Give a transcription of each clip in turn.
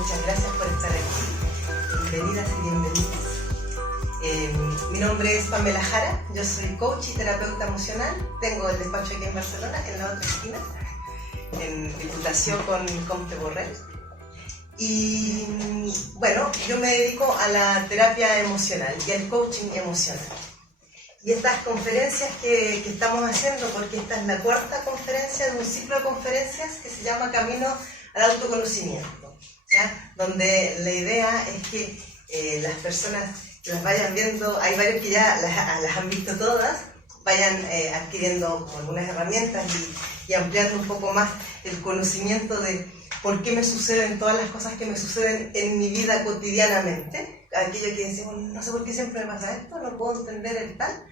Muchas gracias por estar aquí. Bienvenidas y bienvenidos. Mi nombre es Pamela Jara, yo soy coach y terapeuta emocional. Tengo el despacho aquí en Barcelona, en la otra esquina, en Diputación con Comte Borrell. Y bueno, yo me dedico a la terapia emocional y al coaching emocional. Y estas conferencias que estamos haciendo, porque esta es la cuarta conferencia de un ciclo de conferencias que se llama Camino al Autoconocimiento, ¿ya? Donde la idea es que las personas que las vayan viendo, hay varios que ya las han visto todas, vayan adquiriendo algunas herramientas y ampliando un poco más el conocimiento de por qué me suceden todas las cosas que me suceden en mi vida cotidianamente. Aquello que decimos, no sé por qué siempre me pasa esto, no puedo entender el tal.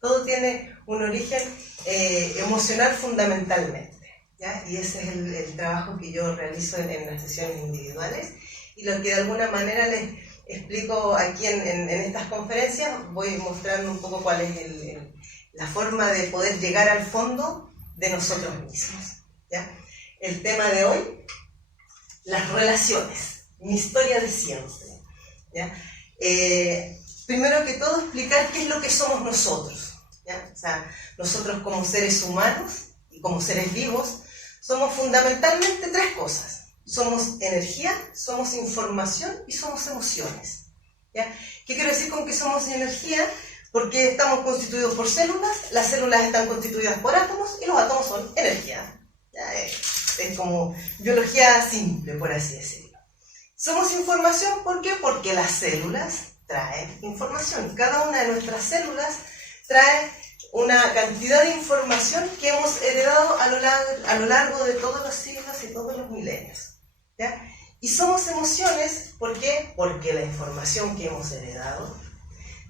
Todo tiene un origen emocional fundamentalmente, ¿ya? Y ese es el trabajo que yo realizo en las sesiones individuales. Y lo que de alguna manera les explico aquí en estas conferencias, voy mostrando un poco cuál es la forma de poder llegar al fondo de nosotros mismos, ¿ya? El tema de hoy, las relaciones, mi historia de siempre, ¿ya? Primero que todo explicar qué es lo que somos nosotros, ¿ya? O sea, nosotros como seres humanos y como seres vivos somos fundamentalmente tres cosas. Somos energía, somos información y somos emociones, ¿ya? ¿Qué quiero decir con que somos energía? Porque estamos constituidos por células, las células están constituidas por átomos y los átomos son energía, ¿ya? Es como biología simple, por así decirlo. Somos información, ¿por qué? Porque las células traen información. Cada una de nuestras células trae una cantidad de información que hemos heredado a lo largo de todos los siglos y todos los milenios, ¿ya? Y somos emociones, ¿por qué? Porque la información que hemos heredado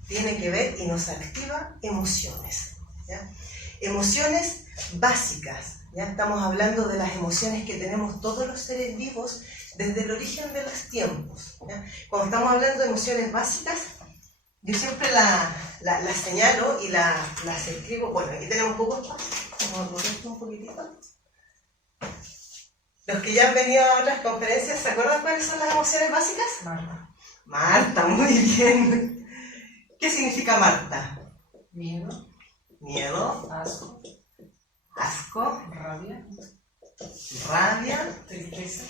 tiene que ver y nos activa emociones, ¿ya? Emociones básicas, ¿ya? Estamos hablando de las emociones que tenemos todos los seres vivos desde el origen de los tiempos, ¿ya? Cuando estamos hablando de emociones básicas, yo siempre las señalo y las escribo. Bueno, aquí tenemos un poco espacio, vamos a correr esto un poquitito. Los que ya han venido a otras conferencias, ¿se acuerdan cuáles son las emociones básicas? Marta. Marta, muy bien. ¿Qué significa Marta? Miedo. Miedo. Asco. Asco. Rabia. Rabia. Tristeza.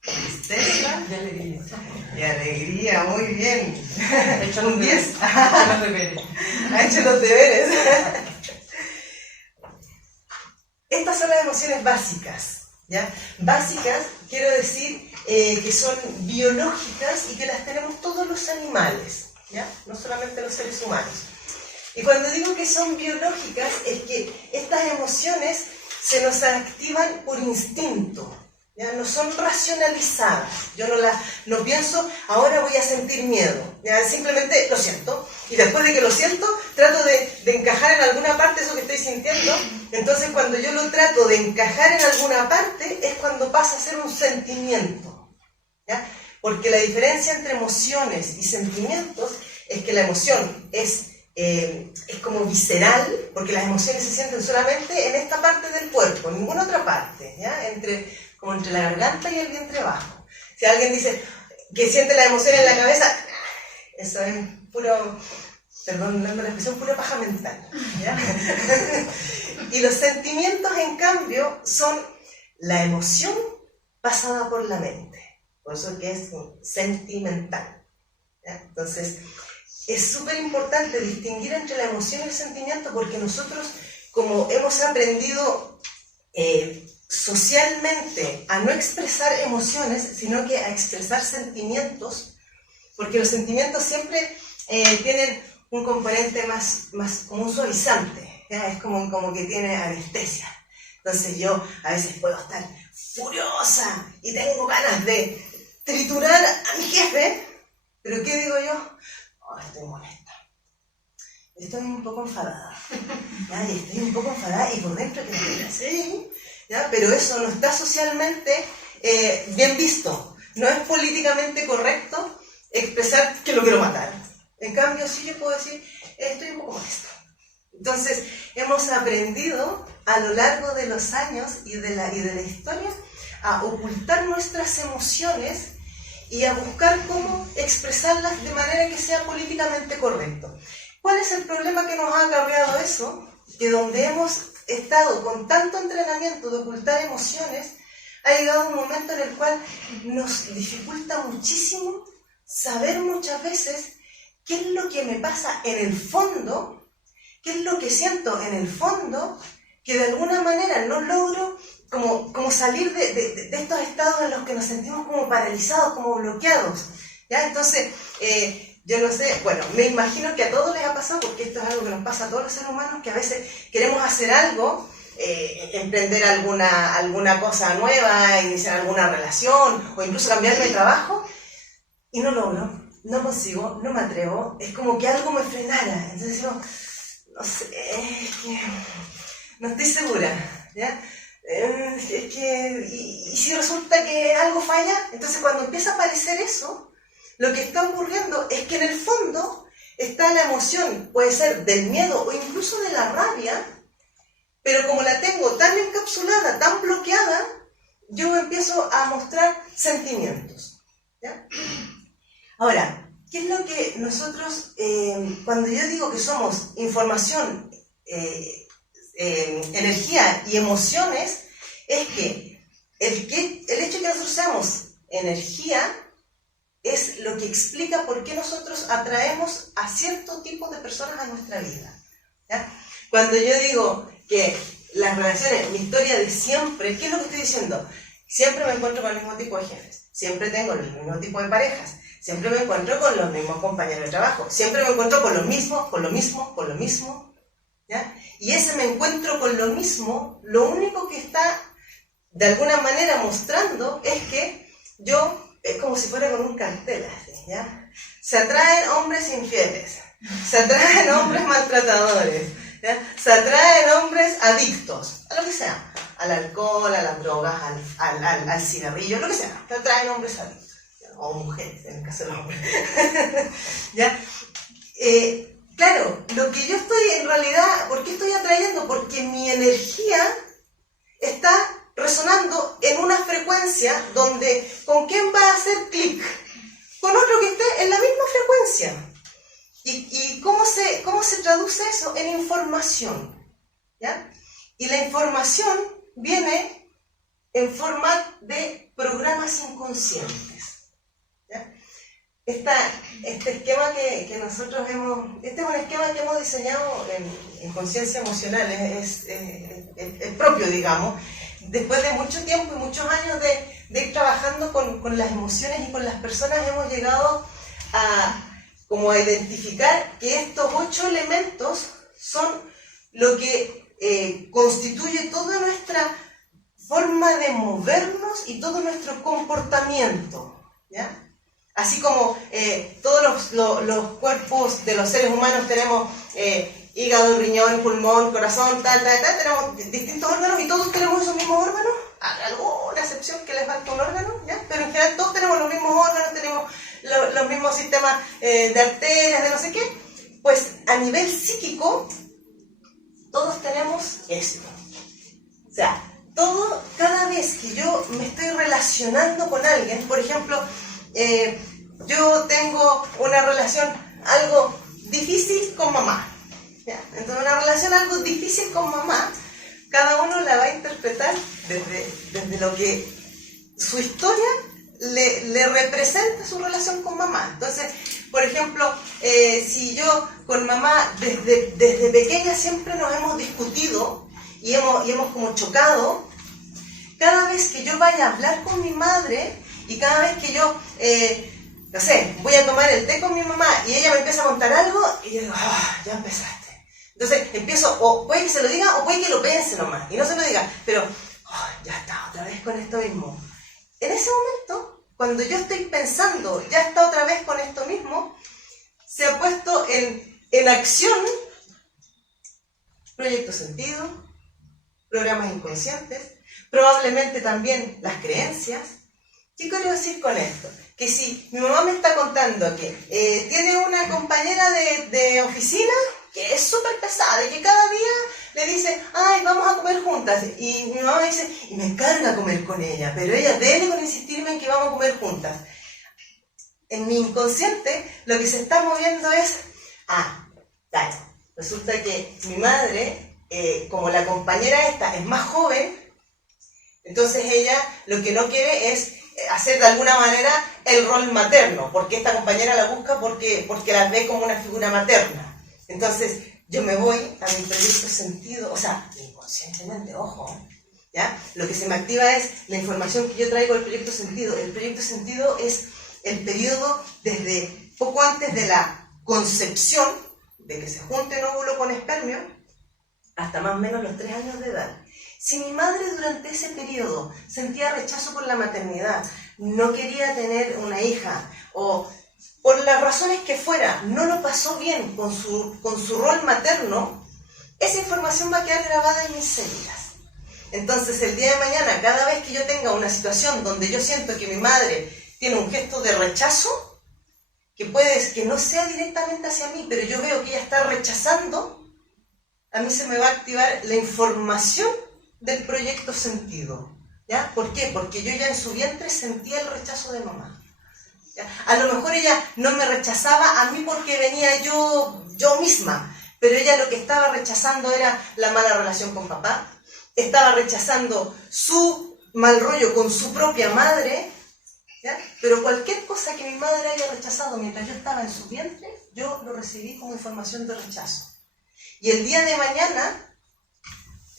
Tristeza. Y alegría. Y alegría, muy bien. Ha hecho Un 10. los deberes. Ha hecho los deberes. Estas son las emociones básicas, ¿ya? Básicas, quiero decir que son biológicas y que las tenemos todos los animales, ¿ya? No solamente los seres humanos. Y cuando digo que son biológicas, es que estas emociones se nos activan por instinto, ¿ya? No son racionalizadas. Yo no pienso, ahora voy a sentir miedo, ¿ya? Simplemente lo siento. Y después de que lo siento, trato de encajar en alguna parte eso que estoy sintiendo. Entonces, cuando yo lo trato de encajar en alguna parte, es cuando pasa a ser un sentimiento, ¿ya? Porque la diferencia entre emociones y sentimientos es que la emoción es como visceral, porque las emociones se sienten solamente en esta parte del cuerpo, en ninguna otra parte, ¿ya? Como entre la garganta y el vientre bajo. Si alguien dice que siente la emoción en la cabeza, eso es puro, perdón la expresión, pura paja mental, ¿ya? Y los sentimientos, en cambio, son la emoción pasada por la mente. Por eso que es sentimental, ¿ya? Entonces, es súper importante distinguir entre la emoción y el sentimiento, porque nosotros, como hemos aprendido socialmente a no expresar emociones, sino que a expresar sentimientos, porque los sentimientos siempre tienen un componente más como un suavizante, ¿ya? Es como que tiene anestesia. Entonces yo a veces puedo estar furiosa y tengo ganas de triturar a mi jefe, pero ¿qué digo yo? Oh, estoy molesta, estoy un poco enfadada, ¿ya? Y estoy un poco enfadada y por dentro que estoy así, ¿ya? Pero eso no está socialmente bien visto, no es políticamente correcto expresar que lo quiero matar. En cambio, sí yo puedo decir, estoy un poco molesta. Entonces, hemos aprendido a lo largo de los años y de la historia a ocultar nuestras emociones y a buscar cómo expresarlas de manera que sea políticamente correcto. ¿Cuál es el problema que nos ha acarreado eso? Que donde hemos estado con tanto entrenamiento de ocultar emociones, ha llegado un momento en el cual nos dificulta muchísimo saber muchas veces qué es lo que me pasa en el fondo, qué es lo que siento en el fondo, que de alguna manera no logro como salir de estos estados en los que nos sentimos como paralizados, como bloqueados, ¿ya? Entonces, yo no sé, bueno, me imagino que a todos les ha pasado, porque esto es algo que nos pasa a todos los seres humanos, que a veces queremos hacer algo, emprender alguna cosa nueva, iniciar alguna relación, o incluso cambiar de trabajo, y no logro, no consigo, no me atrevo, es como que algo me frenara. Entonces digo, no sé, es que no estoy segura, ¿ya? Es que, y si resulta que algo falla, entonces cuando empieza a aparecer eso, lo que está ocurriendo es que en el fondo está la emoción, puede ser del miedo o incluso de la rabia, pero como la tengo tan encapsulada, tan bloqueada, yo empiezo a mostrar sentimientos, ¿ya? Ahora, ¿qué es lo que nosotros, cuando yo digo que somos información, energía y emociones, es que el hecho de que nosotros seamos energía es lo que explica por qué nosotros atraemos a cierto tipo de personas a nuestra vida, ¿ya? Cuando yo digo que las relaciones, mi historia de siempre, ¿qué es lo que estoy diciendo? Siempre me encuentro con el mismo tipo de jefes, siempre tengo el mismo tipo de parejas, siempre me encuentro con los mismos compañeros de trabajo, siempre me encuentro con lo mismo, ¿ya? Y ese me encuentro con lo mismo, lo único que está de alguna manera mostrando es que yo, es como si fuera con un cartel así, ¿ya? Se atraen hombres infieles, se atraen hombres maltratadores, ¿ya? Se atraen hombres adictos, a lo que sea, al alcohol, a las drogas, al cigarrillo, lo que sea, se atraen hombres adictos, ¿ya? O mujeres, en el caso de los hombres, ¿ya? Claro, lo que yo estoy en realidad, ¿por qué estoy atrayendo? Porque mi energía está resonando en una frecuencia donde, ¿con quién va a hacer clic? Con otro que esté en la misma frecuencia. ¿Y cómo se traduce eso? En información, ¿ya? Y la información viene en forma de programas inconscientes, ¿ya? Este esquema que nosotros este es un esquema que hemos diseñado en conciencia emocional, es propio, digamos, después de mucho tiempo y muchos años de ir trabajando con las emociones y con las personas, hemos llegado a identificar que estos 8 elementos son lo que constituye toda nuestra forma de movernos y todo nuestro comportamiento, ¿ya? Así como todos los cuerpos de los seres humanos tenemos hígado, riñón, pulmón, corazón, tenemos distintos órganos y todos tenemos esos mismos órganos. Hay alguna excepción que les falta un órgano, ¿ya? Pero en general todos tenemos los mismos órganos, tenemos los mismos sistemas de arterias, de no sé qué. Pues a nivel psíquico, todos tenemos esto. O sea, cada vez que yo me estoy relacionando con alguien, por ejemplo, yo tengo una relación algo difícil con mamá, ¿ya? Entonces una relación algo difícil con mamá, cada uno la va a interpretar desde lo que su historia le representa su relación con mamá. Entonces, por ejemplo, si yo con mamá desde pequeña siempre nos hemos discutido y hemos como chocado, cada vez que yo vaya a hablar con mi madre y cada vez que yo, no sé, voy a tomar el té con mi mamá y ella me empieza a contar algo y yo digo, ya empezaste. Entonces empiezo, o puede que se lo diga o puede que lo piense nomás y no se lo diga, pero ya está otra vez con esto mismo. En ese momento, cuando yo estoy pensando, ya está otra vez con esto mismo, se ha puesto en acción proyecto sentido, programas inconscientes, probablemente también las creencias. ¿Qué quiero decir con esto? Que si mi mamá me está contando que tiene una compañera de oficina que es súper pesada y que cada día le dice, ay, vamos a comer juntas, y mi mamá dice, y me carga comer con ella, pero ella debe con insistirme en que vamos a comer juntas. en mi inconsciente, lo que se está moviendo es, claro, resulta que mi madre, como la compañera esta es más joven, entonces ella lo que no quiere es hacer de alguna manera el rol materno, porque esta compañera la busca porque la ve como una figura materna. Entonces yo me voy a mi proyecto sentido, o sea, inconscientemente, ojo, ¿ya? Lo que se me activa es la información que yo traigo del proyecto sentido. El proyecto sentido es el periodo desde poco antes de la concepción, de que se junte óvulo con espermio, hasta más o menos los 3 años de edad. Si mi madre durante ese periodo sentía rechazo por la maternidad, no quería tener una hija, o por las razones que fuera, no lo pasó bien con su rol materno, esa información va a quedar grabada en mis células. Entonces, el día de mañana, cada vez que yo tenga una situación donde yo siento que mi madre tiene un gesto de rechazo, que no sea directamente hacia mí, pero yo veo que ella está rechazando, a mí se me va a activar la información del proyecto sentido. ¿Ya? ¿Por qué? Porque yo ya en su vientre sentía el rechazo de mamá. ¿Ya? A lo mejor ella no me rechazaba a mí porque venía yo misma, pero ella lo que estaba rechazando era la mala relación con papá, estaba rechazando su mal rollo con su propia madre, ¿ya? Pero cualquier cosa que mi madre haya rechazado mientras yo estaba en su vientre, yo lo recibí como información de rechazo. Y el día de mañana,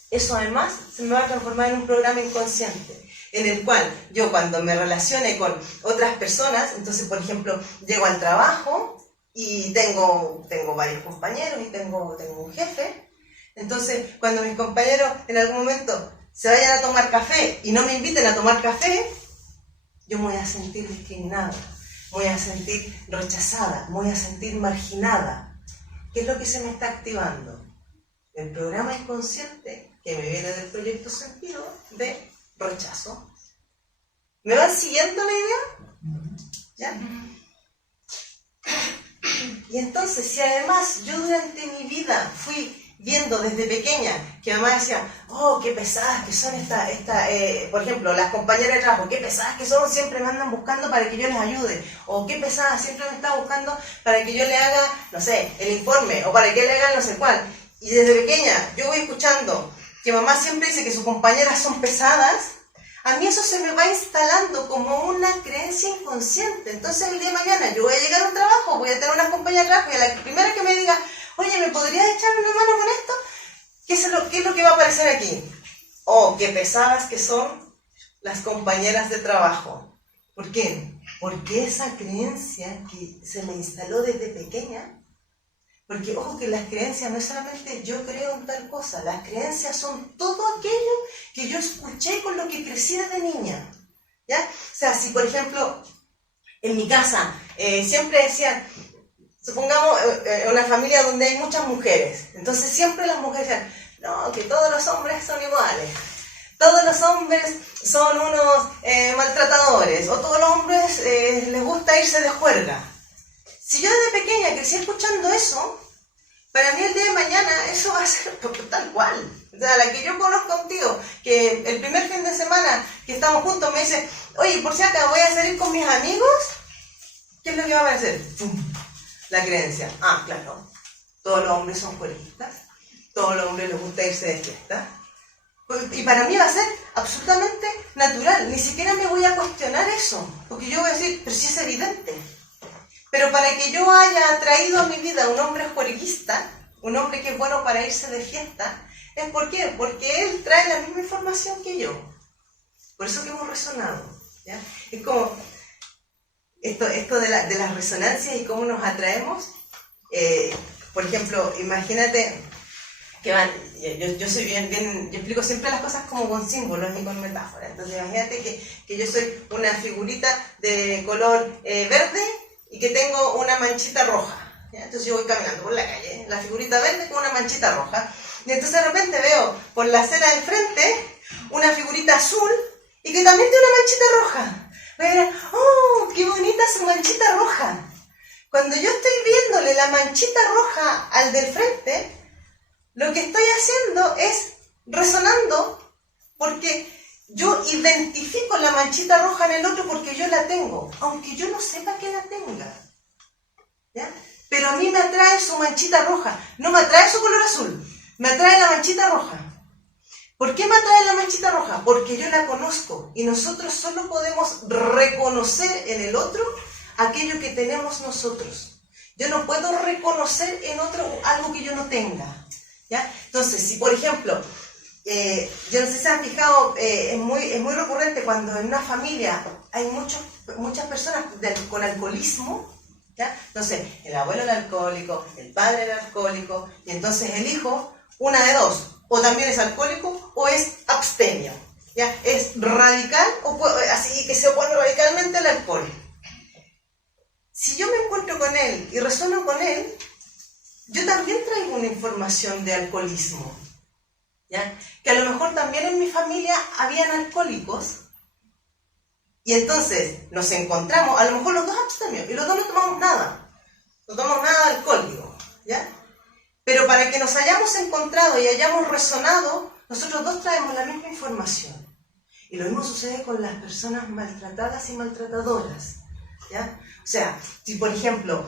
eso además se me va a transformar en un programa inconsciente, en el cual yo cuando me relacione con otras personas, entonces por ejemplo, llego al trabajo y tengo varios compañeros y tengo un jefe, entonces cuando mis compañeros en algún momento se vayan a tomar café y no me inviten a tomar café, yo me voy a sentir discriminada, me voy a sentir rechazada, me voy a sentir marginada. ¿Qué es lo que se me está activando? El programa inconsciente que me viene del proyecto sentido de rechazo. ¿Me van siguiendo la idea? ¿Ya? Y entonces, si además yo durante mi vida fui viendo desde pequeña que mamá decía, oh, qué pesadas que son por ejemplo, las compañeras de trabajo, qué pesadas que son, siempre me andan buscando para que yo les ayude, o qué pesadas, siempre me está buscando para que yo le haga, no sé, el informe, o para que le haga no sé cuál. Y desde pequeña yo voy escuchando que mamá siempre dice que sus compañeras son pesadas, a mí eso se me va instalando como una creencia inconsciente. Entonces el día de mañana yo voy a llegar a un trabajo, voy a tener una compañera de trabajo y a la primera que me diga, oye, ¿me podrías echar una mano con esto? ¿Qué es lo que va a aparecer aquí? Oh, qué pesadas que son las compañeras de trabajo. ¿Por qué? Porque esa creencia que se me instaló desde pequeña. Porque, ojo, que las creencias no es solamente yo creo en tal cosa, las creencias son todo aquello que yo escuché con lo que crecí desde niña, ¿ya? O sea, si por ejemplo, en mi casa siempre decían, supongamos una familia donde hay muchas mujeres, entonces siempre las mujeres decían, no, que todos los hombres son iguales, todos los hombres son unos maltratadores, o todos los hombres les gusta irse de juerga. Si yo desde pequeña crecí escuchando eso, para mí el día de mañana eso va a ser tal cual. O sea, la que yo conozco contigo, que el primer fin de semana que estamos juntos me dice, oye, por si acá voy a salir con mis amigos, ¿qué es lo que va a aparecer? ¡Pum! La creencia. Ah, claro, todos los hombres son juerguistas, todos los hombres les gusta irse de fiesta. Y para mí va a ser absolutamente natural, ni siquiera me voy a cuestionar eso, porque yo voy a decir, pero sí es evidente. Pero para que yo haya atraído a mi vida un hombre juerguista, un hombre que es bueno para irse de fiesta, ¿es por qué? Porque él trae la misma información que yo. Por eso que hemos resonado, ¿ya? Es como esto de las resonancias y cómo nos atraemos. Por ejemplo, imagínate que yo soy bien, yo explico siempre las cosas como con símbolos y con metáforas. Entonces imagínate que yo soy una figurita de color verde, y que tengo una manchita roja, ¿ya? Entonces yo voy caminando por la calle, la figurita verde con una manchita roja, y entonces de repente veo por la acera del frente una figurita azul y que también tiene una manchita roja. Voy a ver, ¡oh, qué bonita su manchita roja! Cuando yo estoy viéndole la manchita roja al del frente, lo que estoy haciendo es resonando, porque yo identifico la manchita roja en el otro porque yo la tengo, aunque yo no sepa que la tenga. ¿Ya? Pero a mí me atrae su manchita roja, no me atrae su color azul, me atrae la manchita roja. ¿Por qué me atrae la manchita roja? Porque yo la conozco y nosotros solo podemos reconocer en el otro aquello que tenemos nosotros. Yo no puedo reconocer en otro algo que yo no tenga. ¿Ya? Entonces, si por ejemplo, yo no sé si se han fijado, es muy recurrente cuando en una familia hay muchas personas con alcoholismo, ¿ya? Entonces, el abuelo era alcohólico, el padre era alcohólico, y entonces el hijo, una de dos, o también es alcohólico o es abstemio, ¿ya? Es radical, así que se opone radicalmente al alcohol. Si yo me encuentro con él y resueno con él, yo también traigo una información de alcoholismo, ¿ya? Que a lo mejor también en mi familia habían alcohólicos, y entonces nos encontramos, a lo mejor los dos abstemios, y los dos no tomamos nada de alcohol, digo, ¿ya? Pero para que nos hayamos encontrado y hayamos resonado, nosotros dos traemos la misma información. Y lo mismo sucede con las personas maltratadas y maltratadoras, ¿ya? O sea, si por ejemplo,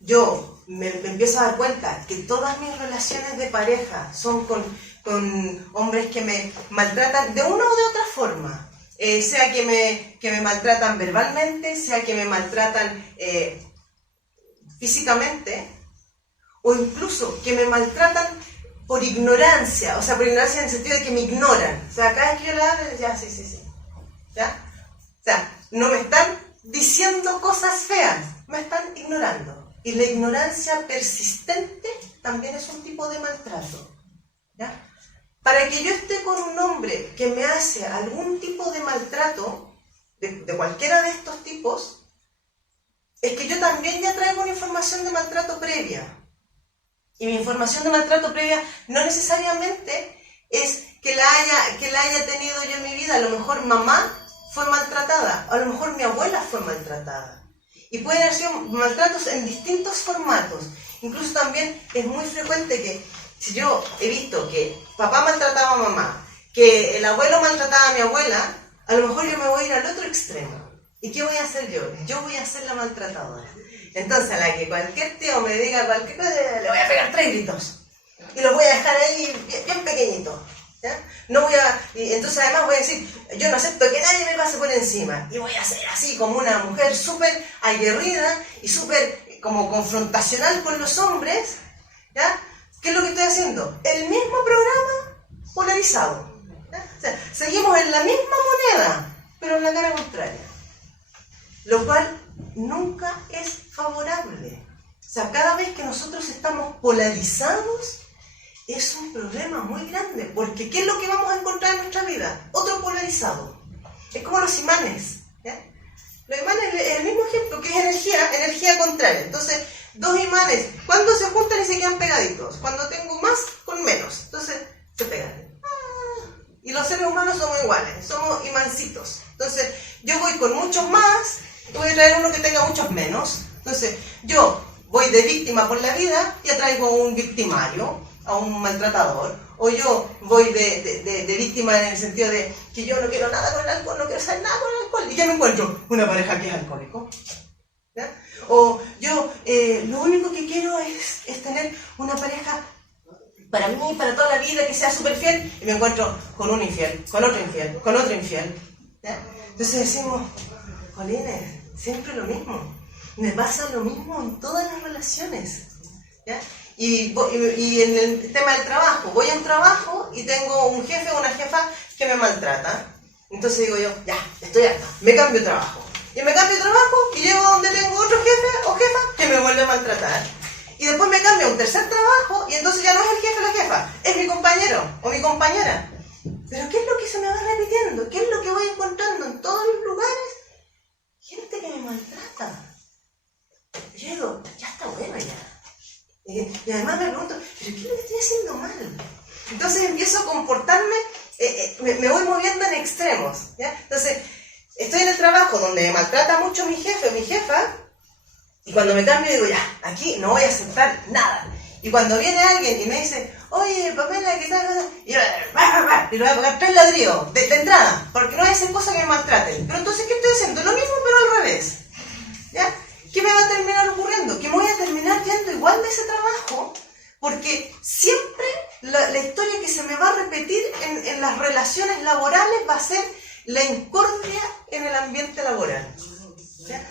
yo me empiezo a dar cuenta que todas mis relaciones de pareja son con hombres que me maltratan de una o de otra forma, sea que me maltratan verbalmente, sea que me maltratan físicamente, o incluso que me maltratan por ignorancia, o sea, por ignorancia en el sentido de que me ignoran. O sea, cada vez que yo le hablo, ya, sí, ¿ya? O sea, no me están diciendo cosas feas, me están ignorando. Y la ignorancia persistente también es un tipo de maltrato, ¿ya? Para que yo esté con un hombre que me hace algún tipo de maltrato, de cualquiera de estos tipos, es que yo también ya traigo una información de maltrato previa. Y mi información de maltrato previa no necesariamente es que la haya tenido yo en mi vida. A lo mejor mamá fue maltratada, a lo mejor mi abuela fue maltratada. Y pueden haber sido maltratos en distintos formatos. Incluso también es muy frecuente que si yo he visto que papá maltrataba a mamá, que el abuelo maltrataba a mi abuela, a lo mejor yo me voy a ir al otro extremo. ¿Y qué voy a hacer yo? Yo voy a ser la maltratadora. Entonces a la que cualquier tío me diga cualquier cosa, le voy a pegar 3 gritos. Y los voy a dejar ahí bien pequeñitos. ¿Ya? Y entonces además voy a decir, yo no acepto que nadie me pase por encima. Y voy a ser así como una mujer súper aguerrida y súper como confrontacional con los hombres. ¿Ya? ¿Qué es lo que estoy haciendo? El mismo programa polarizado. ¿Ya? O sea, seguimos en la misma moneda, pero en la cara contraria. Lo cual nunca es favorable. O sea, cada vez que nosotros estamos polarizados, es un problema muy grande, porque ¿qué es lo que vamos a encontrar en nuestra vida? Otro polarizado. Es como los imanes, ¿ya? Los imanes es el mismo ejemplo, que es energía contraria. Entonces, dos imanes, cuando se juntan y se quedan pegaditos, cuando tengo más con menos, entonces se pegan. Y los seres humanos somos iguales, somos imancitos. Entonces, yo voy con muchos más, y voy a traer uno que tenga muchos menos. Entonces, yo voy de víctima por la vida y atraigo a un victimario, a un maltratador. O yo voy de víctima en el sentido de que yo no quiero nada con el alcohol, no quiero hacer nada con el alcohol. Y ya me encuentro una pareja que es alcohólico. ¿Ya? O yo lo único que quiero es tener una pareja para mí, para toda la vida, que sea súper fiel, y me encuentro con un infiel, con otro infiel, con otro infiel. ¿Ya? Entonces decimos, jolines, siempre lo mismo. Me pasa lo mismo en todas las relaciones. ¿Ya? Y en el tema del trabajo, voy a un trabajo y tengo un jefe o una jefa que me maltrata. Entonces digo yo, ya, estoy harta, me cambio de trabajo. Y me cambio de trabajo y llego donde tengo otro jefe o jefa que me vuelve a maltratar. Y después me cambio a un tercer trabajo y entonces ya no es el jefe o la jefa, es mi compañero o mi compañera. Pero ¿qué es lo que se me va repitiendo? ¿Qué es lo que voy encontrando en todos los lugares? Gente que me maltrata. Yo digo, ya está bueno ya. Y además me pregunto, ¿pero qué es lo que estoy haciendo mal? Entonces empiezo a comportarme, me voy moviendo en extremos, ¿ya? Entonces, estoy en el trabajo donde me maltrata mucho mi jefe o mi jefa, y cuando me cambio digo, ya, aquí no voy a aceptar nada. Y cuando viene alguien y me dice, oye, Pamela, ¿qué tal? Y yo le voy a pegar 3 ladrillos de entrada, porque no voy a hacer cosas que me maltraten. Pero entonces, ¿qué estoy haciendo? Lo mismo, pero al revés. ¿Ya? ¿Qué me va a terminar ocurriendo? Que me voy a terminar yendo igual de ese trabajo, porque siempre la historia que se me va a repetir en las relaciones laborales va a ser la incordia en el ambiente laboral. ¿Ya?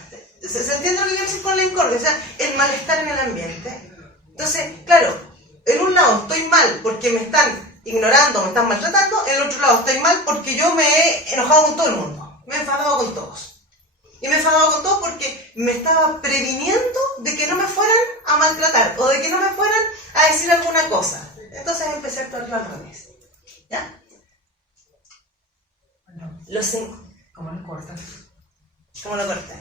¿Se entiende lo que quiero decir con la incordia? O sea, el malestar en el ambiente. Entonces, claro, en un lado estoy mal porque me están ignorando, me están maltratando, en el otro lado estoy mal porque yo me he enojado con todo el mundo, me he enfadado con todos. Y me he enfadado con todos porque me estaba previniendo de que no me fueran a maltratar o de que no me fueran a decir alguna cosa. Entonces empecé a actuar al revés. ¿Ya? Bueno, Los 5. ¿cómo lo cortas? ¿Cómo lo cortas?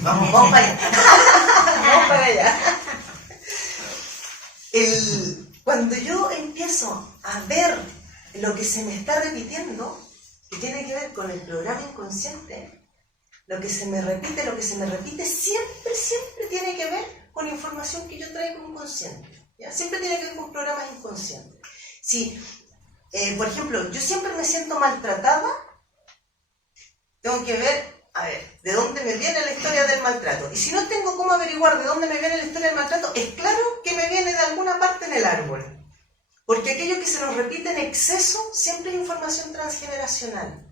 Vamos para allá. Vamos para allá. Cuando yo empiezo a ver lo que se me está repitiendo, que tiene que ver con el programa inconsciente, lo que se me repite, siempre tiene que ver con información que yo traigo inconsciente. ¿Ya? Siempre tiene que ver con programas inconscientes. Si, por ejemplo, yo siempre me siento maltratada, tengo que ver, a ver, de dónde me viene la historia del maltrato. Y si no tengo cómo averiguar de dónde me viene la historia del maltrato, es claro que me viene de alguna parte en el árbol. Porque aquello que se nos repite en exceso siempre es información transgeneracional.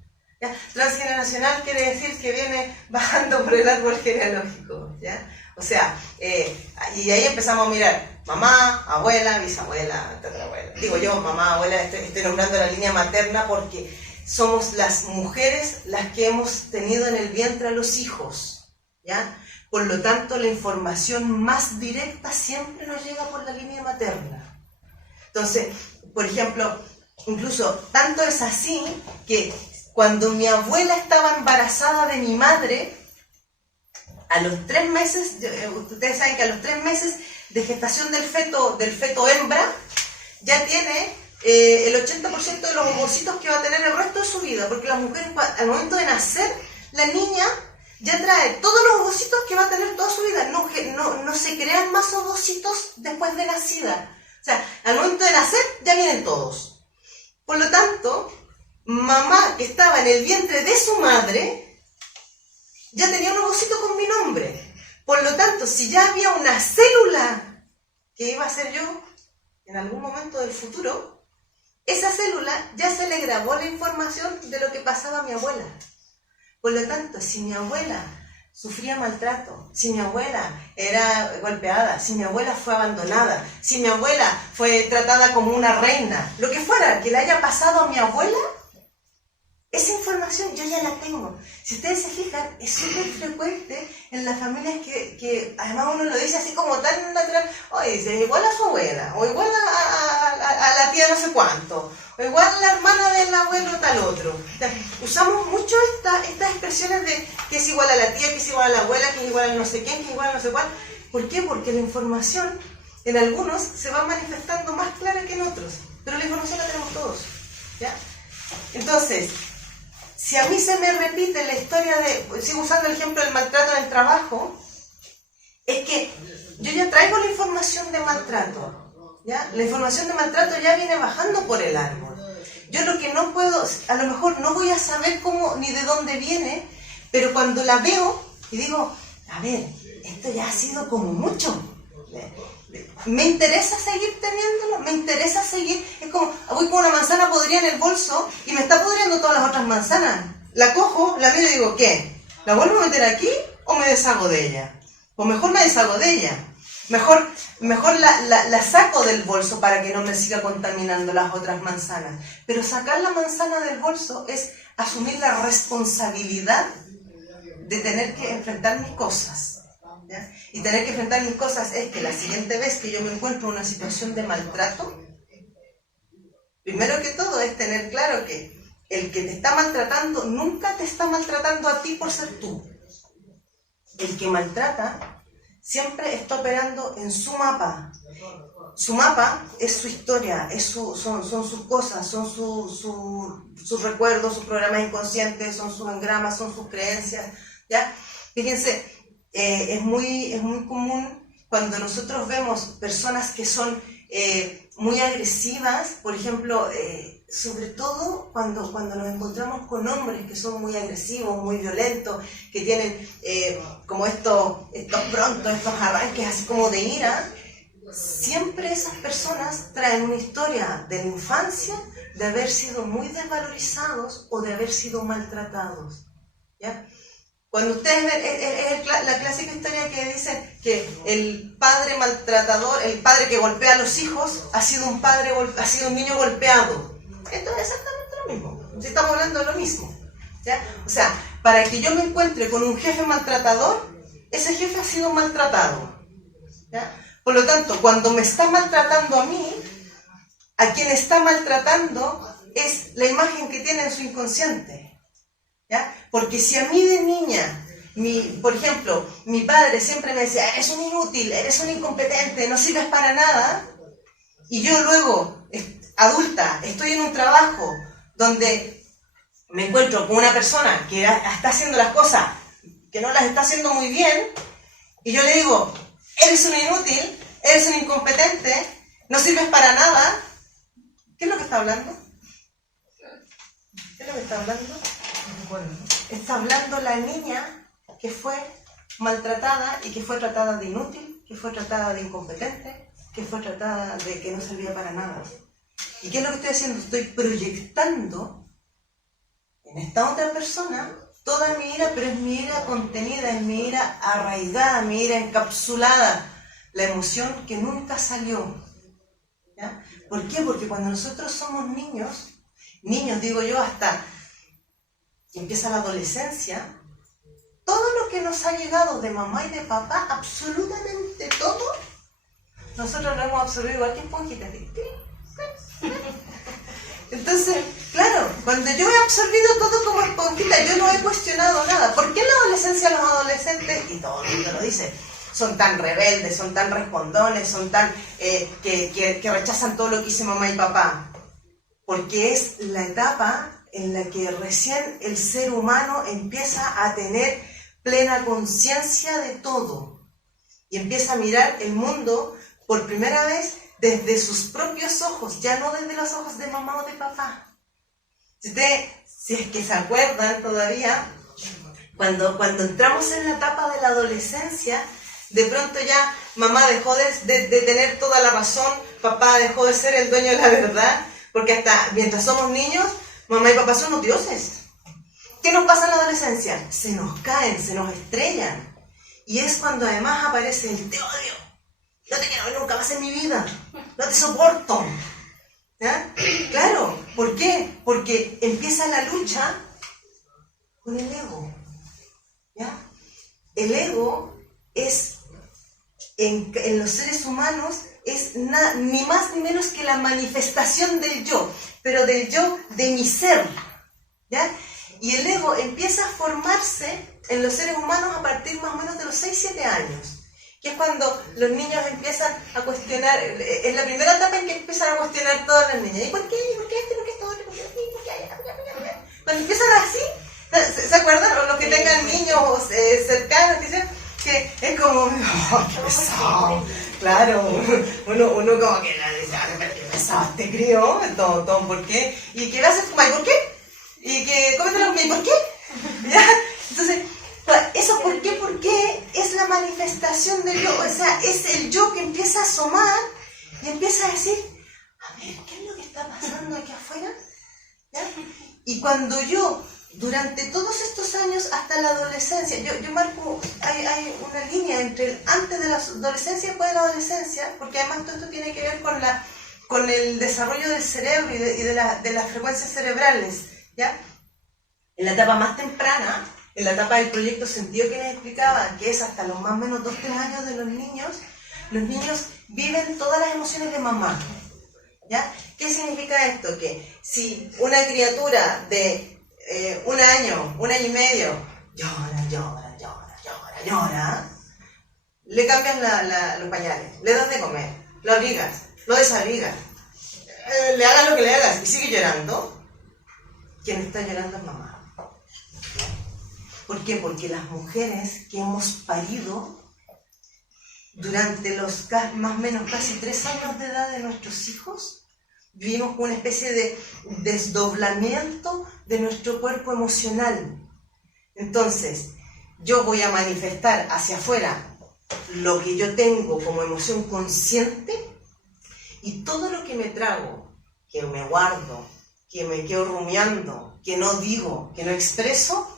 ¿Ya? Transgeneracional quiere decir que viene bajando por el árbol genealógico. ¿Ya? O sea, y ahí empezamos a mirar mamá, abuela, bisabuela, tatarabuela. Digo yo, mamá, abuela, estoy nombrando la línea materna porque somos las mujeres las que hemos tenido en el vientre a los hijos, ¿ya? Por lo tanto, la información más directa siempre nos llega por la línea materna. Entonces, por ejemplo, incluso tanto es así que cuando mi abuela estaba embarazada de mi madre, a los 3 meses, ustedes saben que a los 3 meses de gestación del feto hembra, ya tiene el 80% de los ovocitos que va a tener el resto de su vida, porque la mujer al momento de nacer, la niña ya trae todos los ovocitos que va a tener toda su vida, no se crean más ovocitos después de nacida. O sea, al momento de nacer ya vienen todos. Por lo tanto, mamá que estaba en el vientre de su madre, ya tenía un ovocito con mi nombre. Por lo tanto, si ya había una célula que iba a ser yo en algún momento del futuro, esa célula ya se le grabó la información de lo que pasaba a mi abuela. Por lo tanto, si mi abuela sufría maltrato, si mi abuela era golpeada, si mi abuela fue abandonada, si mi abuela fue tratada como una reina, lo que fuera que le haya pasado a mi abuela, esa información yo ya la tengo. Si ustedes se fijan, es súper frecuente en las familias que además uno lo dice así como tan natural, oye, es igual a su abuela, o igual a la tía no sé cuánto, o igual a la hermana del abuelo tal otro. O sea, usamos mucho estas expresiones de que es igual a la tía, que es igual a la abuela, que es igual a no sé quién, que es igual a no sé cuál. ¿Por qué? Porque la información en algunos se va manifestando más clara que en otros, pero la información la tenemos todos. ¿Ya? Entonces, si a mí se me repite la historia de, sigo usando el ejemplo del maltrato en el trabajo, es que yo ya traigo la información de maltrato, ¿ya? La información de maltrato ya viene bajando por el árbol. Yo lo que no puedo, a lo mejor no voy a saber cómo ni de dónde viene, pero cuando la veo y digo, a ver, esto ya ha sido como mucho. Me interesa seguir teniéndolo, me interesa seguir, es como, voy con una manzana podrida en el bolso y me está podriendo todas las otras manzanas. La cojo, la miro y digo, ¿qué? ¿La vuelvo a meter aquí o me deshago de ella? O mejor me deshago de ella. Mejor la saco del bolso para que no me siga contaminando las otras manzanas. Pero sacar la manzana del bolso es asumir la responsabilidad de tener que enfrentar mis cosas. ¿Ya? Y tener que enfrentar mis cosas es que la siguiente vez que yo me encuentro en una situación de maltrato, primero que todo es tener claro que el que te está maltratando nunca te está maltratando a ti por ser tú. El que maltrata siempre está operando en su mapa. Su mapa es su historia, son sus cosas, son sus recuerdos, sus programas inconscientes, son sus engramas, son sus creencias. ¿Ya? Fíjense, es muy común cuando nosotros vemos personas que son muy agresivas, por ejemplo, sobre todo cuando nos encontramos con hombres que son muy agresivos, muy violentos, que tienen como estos prontos, estos arranques así como de ira, siempre esas personas traen una historia de la infancia de haber sido muy desvalorizados o de haber sido maltratados, ¿ya? Cuando ustedes ven, es la clásica historia que dice que el padre maltratador, el padre que golpea a los hijos, ha sido un niño golpeado. Esto es exactamente lo mismo. Si estamos hablando de lo mismo, ¿ya? O sea, para que yo me encuentre con un jefe maltratador, ese jefe ha sido maltratado, ¿ya? Por lo tanto, cuando me está maltratando a mí, a quien está maltratando es la imagen que tiene en su inconsciente. ¿Ya? Porque si a mí de niña, por ejemplo, mi padre siempre me decía, eres un inútil, eres un incompetente, no sirves para nada, y yo luego, adulta, estoy en un trabajo donde me encuentro con una persona que está haciendo las cosas que no las está haciendo muy bien, y yo le digo, eres un inútil, eres un incompetente, no sirves para nada, ¿qué es lo que está hablando? ¿Qué es lo que está hablando? Está hablando la niña que fue maltratada y que fue tratada de inútil, que fue tratada de incompetente, que fue tratada de que no servía para nada. ¿Y qué es lo que estoy haciendo? Estoy proyectando en esta otra persona toda mi ira, pero es mi ira contenida, es mi ira arraigada, mi ira encapsulada, la emoción que nunca salió. ¿Ya? ¿Por qué? Porque cuando nosotros somos niños digo yo, hasta que empieza la adolescencia, todo lo que nos ha llegado de mamá y de papá, absolutamente todo, nosotros lo hemos absorbido igual que esponjita. Entonces, claro, cuando yo he absorbido todo como esponjita, yo no he cuestionado nada. ¿Por qué en la adolescencia los adolescentes, y todo el mundo lo dice, son tan rebeldes, son tan respondones, son tan que rechazan todo lo que hice mamá y papá? Porque es la etapa en la que recién el ser humano empieza a tener plena conciencia de todo y empieza a mirar el mundo por primera vez desde sus propios ojos, ya no desde los ojos de mamá o de papá. Si es que se acuerdan todavía, cuando entramos en la etapa de la adolescencia, de pronto ya mamá dejó de tener toda la razón, papá dejó de ser el dueño de la verdad, porque hasta mientras somos niños, mamá y papá son los dioses. ¿Qué nos pasa en la adolescencia? Se nos caen, se nos estrellan. Y es cuando además aparece el te odio. No te quiero ver nunca más en mi vida. No te soporto. ¿Ya? Claro, ¿por qué? Porque empieza la lucha con el ego. ¿Ya? El ego es, en los seres humanos, es ni más ni menos que la manifestación del yo, pero del yo de mi ser, ¿ya? Y el ego empieza a formarse en los seres humanos a partir más o menos de los 6-7 años, que es cuando los niños empiezan a cuestionar, es la primera etapa en que empiezan a cuestionar todas las niñas. ¿Y por qué? ¿Por qué este? ¿Por qué esto? ¿Por qué aquí? ¿Por qué allá? ¿Por qué allá? Cuando empiezan así, ¿se acuerdan? O los que tengan niños cercanos, que dicen que es como, oh, qué pesado. Claro, uno como que le dice, pero qué pesado este crío, todo, ¿por qué? Y que le haces como, ¿y por qué? Y que cómete la comida, ¿y por qué? ¿Ya? Entonces, eso ¿por qué? Porque es la manifestación del yo, o sea, es el yo que empieza a asomar y empieza a decir, a ver, ¿qué es lo que está pasando aquí afuera? ¿Ya? Y cuando yo, durante todos estos años hasta la adolescencia, yo marco, hay una línea entre antes de la adolescencia y después de la adolescencia, porque además todo esto tiene que ver con el desarrollo del cerebro y de las frecuencias cerebrales, ¿ya? En la etapa más temprana, en la etapa del proyecto sentido que les explicaba, que es hasta los más o menos 2-3 años de los niños viven todas las emociones de mamá, ¿ya? ¿Qué significa esto? Que si una criatura de 1 año, 1 año y medio, llora, le cambias los pañales, le das de comer, lo abrigas, lo desabrigas, le hagas lo que le hagas y sigue llorando, quien está llorando es mamá. ¿Por qué? Porque las mujeres que hemos parido durante los más o menos casi 3 años de edad de nuestros hijos, vivimos con una especie de desdoblamiento de nuestro cuerpo emocional. Entonces, yo voy a manifestar hacia afuera lo que yo tengo como emoción consciente, y todo lo que me trago, que me guardo, que me quedo rumiando, que no digo, que no expreso,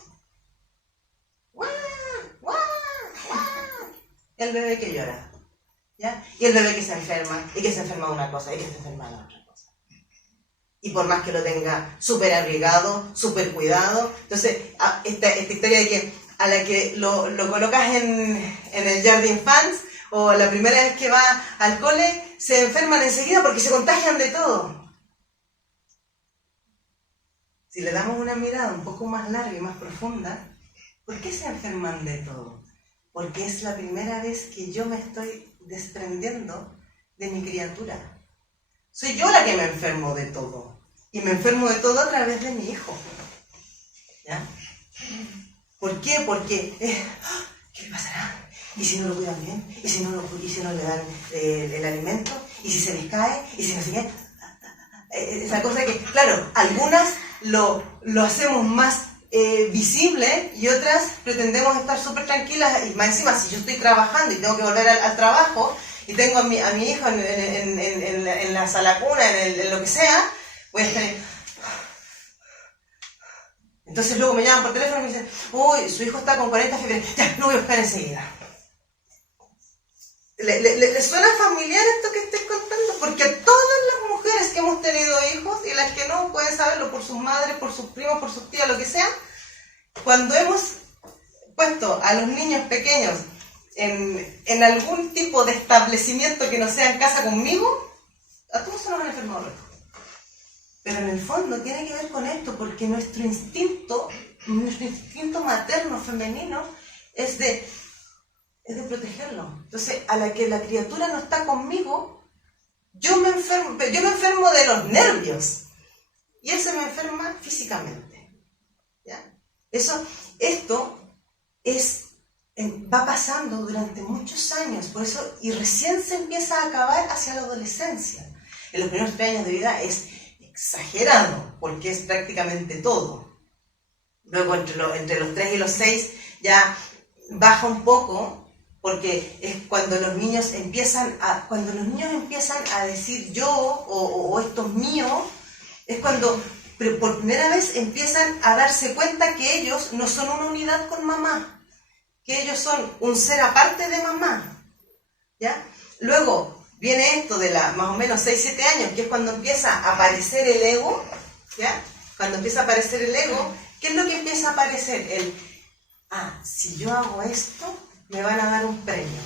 el bebé que llora, ¿ya? Y el bebé que se enferma, y que se enferma de una cosa, y que se enferma de otra cosa. Y por más que lo tenga súper abrigado, súper cuidado, entonces esta historia de que a la que lo colocas en el jardín fans, o la primera vez que va al cole, se enferman enseguida porque se contagian de todo. Si le damos una mirada un poco más larga y más profunda, ¿por qué se enferman de todo? Porque es la primera vez que yo me estoy desprendiendo de mi criatura. Soy yo la que me enfermo de todo. Y me enfermo de todo a través de mi hijo. ¿Ya? ¿Por qué? Porque, ¿qué le pasará? ¿Y si no lo cuidan bien? ¿Y si no le dan el alimento? ¿Y si se les cae? ¿Y si no se qué? Esa cosa que, claro, algunas lo hacemos más visible, y otras pretendemos estar súper tranquilas, y más encima si yo estoy trabajando y tengo que volver al trabajo y tengo a mi hijo en la sala cuna, en lo que sea, voy a estar ahí. Entonces luego me llaman por teléfono y me dicen, uy, su hijo está con 40 fiebre, ya, lo voy a buscar enseguida. ¿Le suena familiar esto que estoy contando? Porque a todas las mujeres que hemos tenido hijos, y las que no pueden saberlo por sus madres, por sus primos, por sus tías, lo que sea, cuando hemos puesto a los niños pequeños en algún tipo de establecimiento que no sea en casa conmigo, a todos se nos han enfermado los hijos. Pero en el fondo tiene que ver con esto, porque nuestro instinto materno, femenino, es de protegerlo. Entonces, a la que la criatura no está conmigo, yo me enfermo de los nervios, y él se me enferma físicamente. ¿Ya? Esto va pasando durante muchos años, por eso, y recién se empieza a acabar hacia la adolescencia. En los primeros 3 años de vida es exagerado, porque es prácticamente todo. Luego entre los 3 y los 6 ya baja un poco, porque es cuando los niños empiezan a decir yo, o esto es mío, es cuando por primera vez empiezan a darse cuenta que ellos no son una unidad con mamá, que ellos son un ser aparte de mamá, ¿ya? Luego viene esto de más o menos 6-7 años, que es cuando empieza a aparecer el ego, ¿ya? Cuando empieza a aparecer el ego, ¿qué es lo que empieza a aparecer? Si yo hago esto, me van a dar un premio.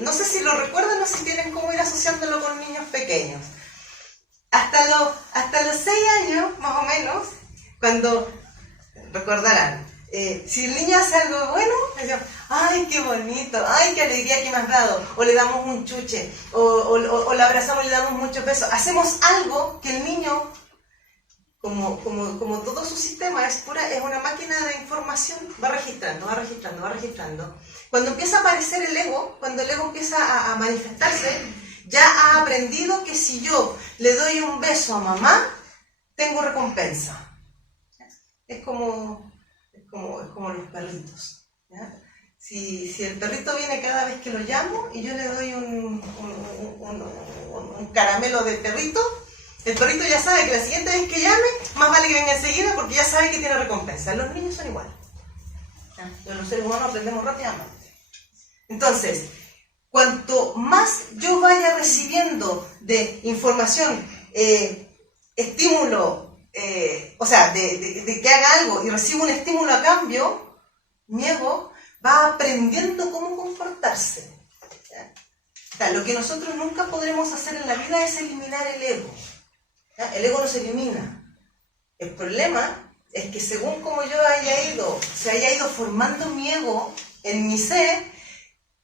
No sé si lo recuerdan o si tienen cómo ir asociándolo con niños pequeños. Hasta los 6 años, más o menos, cuando recordarán, si el niño hace algo bueno, le decimos, ¡ay, qué bonito! ¡Ay, qué alegría que me has dado! O le damos un chuche, o le abrazamos y le damos muchos besos. Hacemos algo que el niño, como todo su sistema es una máquina de información, va registrando. Cuando empieza a aparecer el ego, cuando el ego empieza a manifestarse, ya ha aprendido que si yo le doy un beso a mamá, tengo recompensa. Es como los perritos, ¿ya? Si el perrito viene cada vez que lo llamo y yo le doy un caramelo de perrito, el perrito ya sabe que la siguiente vez que llame, más vale que venga enseguida, porque ya sabe que tiene recompensa. Los niños son iguales. Los seres humanos aprendemos rápidamente. Entonces, cuanto más yo vaya recibiendo de información, estímulo, o sea, de que haga algo y recibo un estímulo a cambio, mi ego va aprendiendo cómo comportarse. ¿Ya? O sea, lo que nosotros nunca podremos hacer en la vida es eliminar el ego. ¿Ya? El ego no se elimina. El problema es que según como yo se haya ido formando mi ego en mi ser,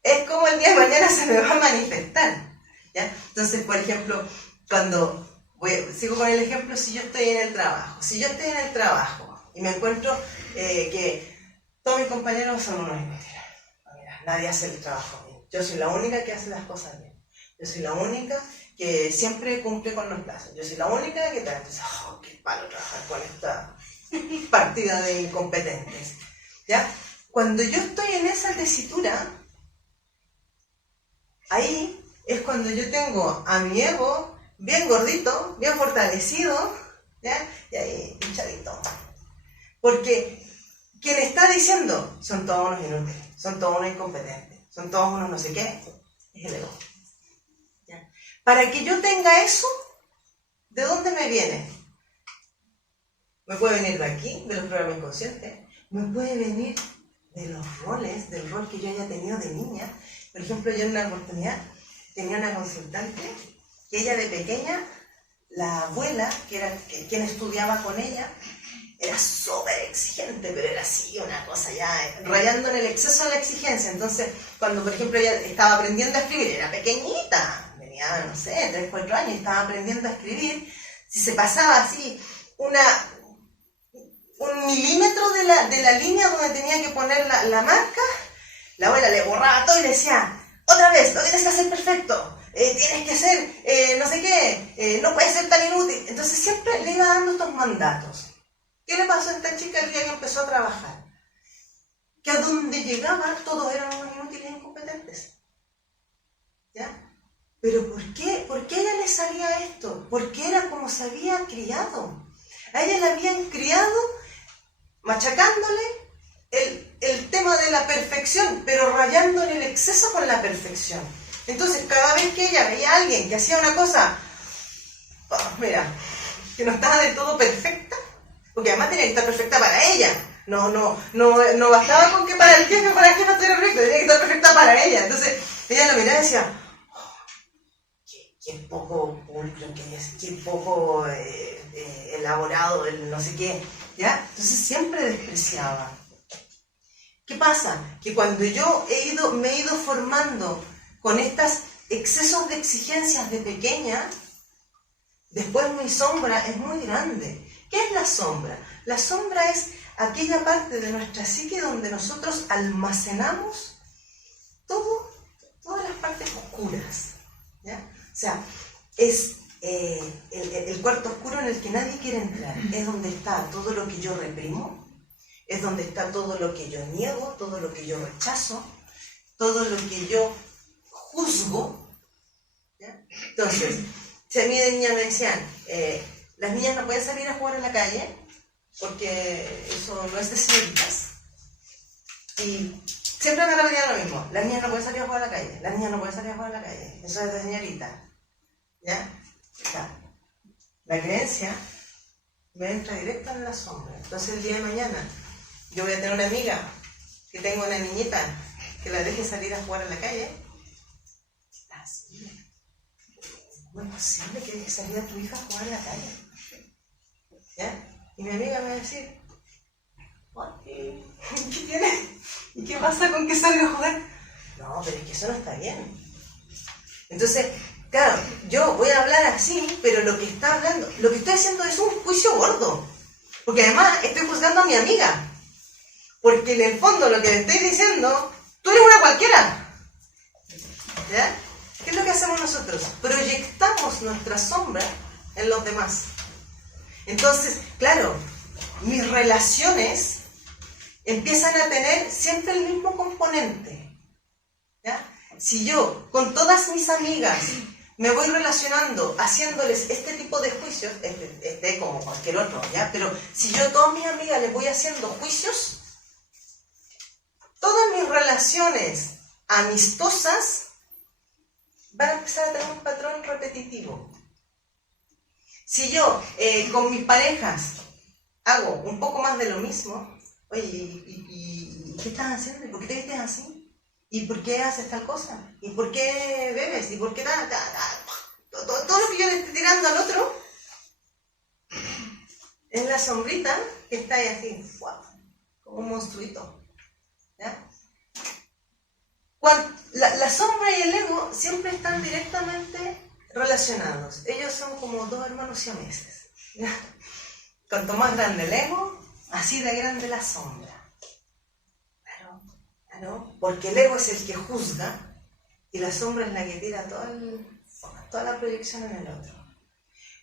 es como el día de mañana se me va a manifestar. ¿Ya? Entonces, por ejemplo, sigo con el ejemplo, si yo estoy en el trabajo y me encuentro que todos mis compañeros son unos inútiles. Mira, nadie hace el trabajo bien. Yo soy la única que hace las cosas bien. Yo soy la única que siempre cumple con los plazos. Yo soy la única que tal. Entonces, qué palo trabajar con esta partida de incompetentes. ¿Ya? Cuando yo estoy en esa tesitura, ahí es cuando yo tengo a mi ego bien gordito, bien fortalecido, ¿ya? Y ahí hinchadito. Porque quien está diciendo son todos unos inútiles, son todos unos incompetentes, son todos unos no sé qué, es el ego. ¿Ya? Para que yo tenga eso, ¿de dónde me viene? Me puede venir de aquí, de los programas inconscientes, me puede venir de los roles, del rol que yo haya tenido de niña. Por ejemplo, yo en una oportunidad tenía una consultante que ella de pequeña, la abuela, que era quien estudiaba con ella, era súper exigente, pero era así, una cosa ya, rayando en el exceso de la exigencia. Entonces, cuando por ejemplo ella estaba aprendiendo a escribir, era pequeñita, tenía, no sé, 3, 4 años, estaba aprendiendo a escribir, si se pasaba así un milímetro de la línea donde tenía que poner la marca, la abuela le borraba todo y le decía, otra vez, lo tienes que hacer perfecto, tienes que hacer no sé qué, no puedes ser tan inútil. Entonces siempre le iba dando estos mandatos. ¿Qué le pasó a esta chica el día que empezó a trabajar? Que a donde llegaba todos eran unos inútiles e incompetentes. ¿Ya? ¿Pero por qué? ¿Por qué a ella le salía esto? Porque era como se había criado. A ella la habían criado machacándole el tema de la perfección, pero rayando en el exceso con la perfección. Entonces, cada vez que ella veía a alguien que hacía una cosa, mira, que no estaba del todo perfecta, porque además tenía que estar perfecta para ella. No bastaba con que para el jefe estuviera perfecta, tenía que estar perfecta para ella. Entonces, ella lo miraba y decía, qué poco pulcro que es, qué poco elaborado, el no sé qué, ¿ya? Entonces siempre despreciaba. ¿Qué pasa? Que cuando yo me he ido formando con estos excesos de exigencias de pequeña, después mi sombra es muy grande. ¿Qué es la sombra? La sombra es aquella parte de nuestra psique donde nosotros almacenamos todas las partes oscuras, ¿ya? O sea, es el cuarto oscuro en el que nadie quiere entrar. Es donde está todo lo que yo reprimo, es donde está todo lo que yo niego, todo lo que yo rechazo, todo lo que yo juzgo, ¿ya? Entonces, si a mí de niña me decían, las niñas no pueden salir a jugar en la calle porque eso no es de señoritas, y siempre me repetían lo mismo, las niñas no pueden salir a jugar a la calle, las niñas no pueden salir a jugar a la calle, eso es de señorita, ¿ya? La creencia me entra directo en la sombra. Entonces el día de mañana yo voy a tener una amiga que tenga una niñita que la deje salir a jugar a la calle. Así, ¿cómo es posible que dejes salir a tu hija a jugar a la calle? ¿Ya? Y mi amiga me va a decir, ¿qué tiene? ¿Y qué pasa con que salga a jugar? No, pero es que eso no está bien. Entonces, claro, yo voy a hablar así, pero lo que estoy haciendo es un juicio gordo. Porque además estoy juzgando a mi amiga. Porque en el fondo lo que le estoy diciendo, tú eres una cualquiera. ¿Ya? ¿Qué es lo que hacemos nosotros? Proyectamos nuestra sombra en los demás. Entonces, claro, mis relaciones empiezan a tener siempre el mismo componente. ¿Ya? Si yo con todas mis amigas me voy relacionando, haciéndoles este tipo de juicios, este como cualquier otro, ¿ya? Pero si yo a todas mis amigas les voy haciendo juicios, todas mis relaciones amistosas van a empezar a tener un patrón repetitivo. Si yo con mis parejas hago un poco más de lo mismo, oye, ¿y qué estás haciendo? ¿Y por qué te vistes así? ¿Y por qué haces tal cosa? ¿Y por qué bebes? ¿Y por qué tal? Todo lo que yo le estoy tirando al otro es la sombrita que está ahí así, como un monstruito. ¿Ya? La sombra y el ego siempre están directamente relacionados. Ellos son como dos hermanos siameses. ¿Ya? Cuanto más grande el ego, así de grande la sombra. Pero ¿no? Porque el ego es el que juzga y la sombra es la que tira toda la proyección en el otro.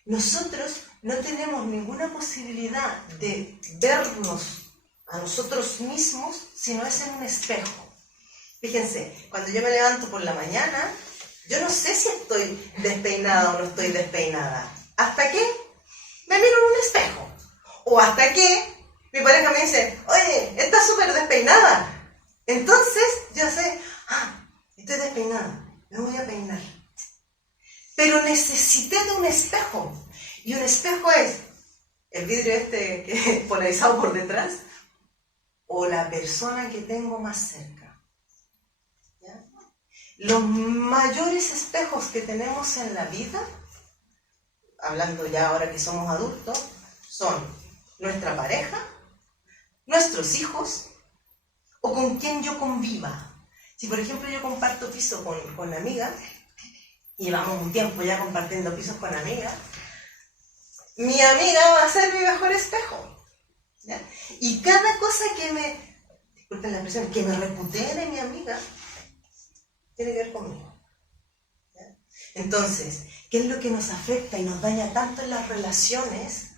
Nosotros no tenemos ninguna posibilidad de vernos a nosotros mismos si no es en un espejo. Fíjense, cuando yo me levanto por la mañana, yo no sé si estoy despeinada o no estoy despeinada. ¿Hasta que me miro en un espejo? O hasta que mi pareja me dice, oye, estás súper despeinada. Entonces yo sé, estoy despeinada, me voy a peinar. Pero necesité de un espejo. Y un espejo es el vidrio este que es polarizado por detrás o la persona que tengo más cerca. ¿Ya? Los mayores espejos que tenemos en la vida, hablando ya ahora que somos adultos, son nuestra pareja, nuestros hijos o con quien yo conviva. Si por ejemplo yo comparto piso con amigas, y llevamos un tiempo ya compartiendo pisos con amigas, mi amiga va a ser mi mejor espejo. ¿Ya? Y cada cosa disculpen la expresión, que me reputee de mi amiga, tiene que ver conmigo. ¿Ya? Entonces, ¿qué es lo que nos afecta y nos daña tanto en las relaciones?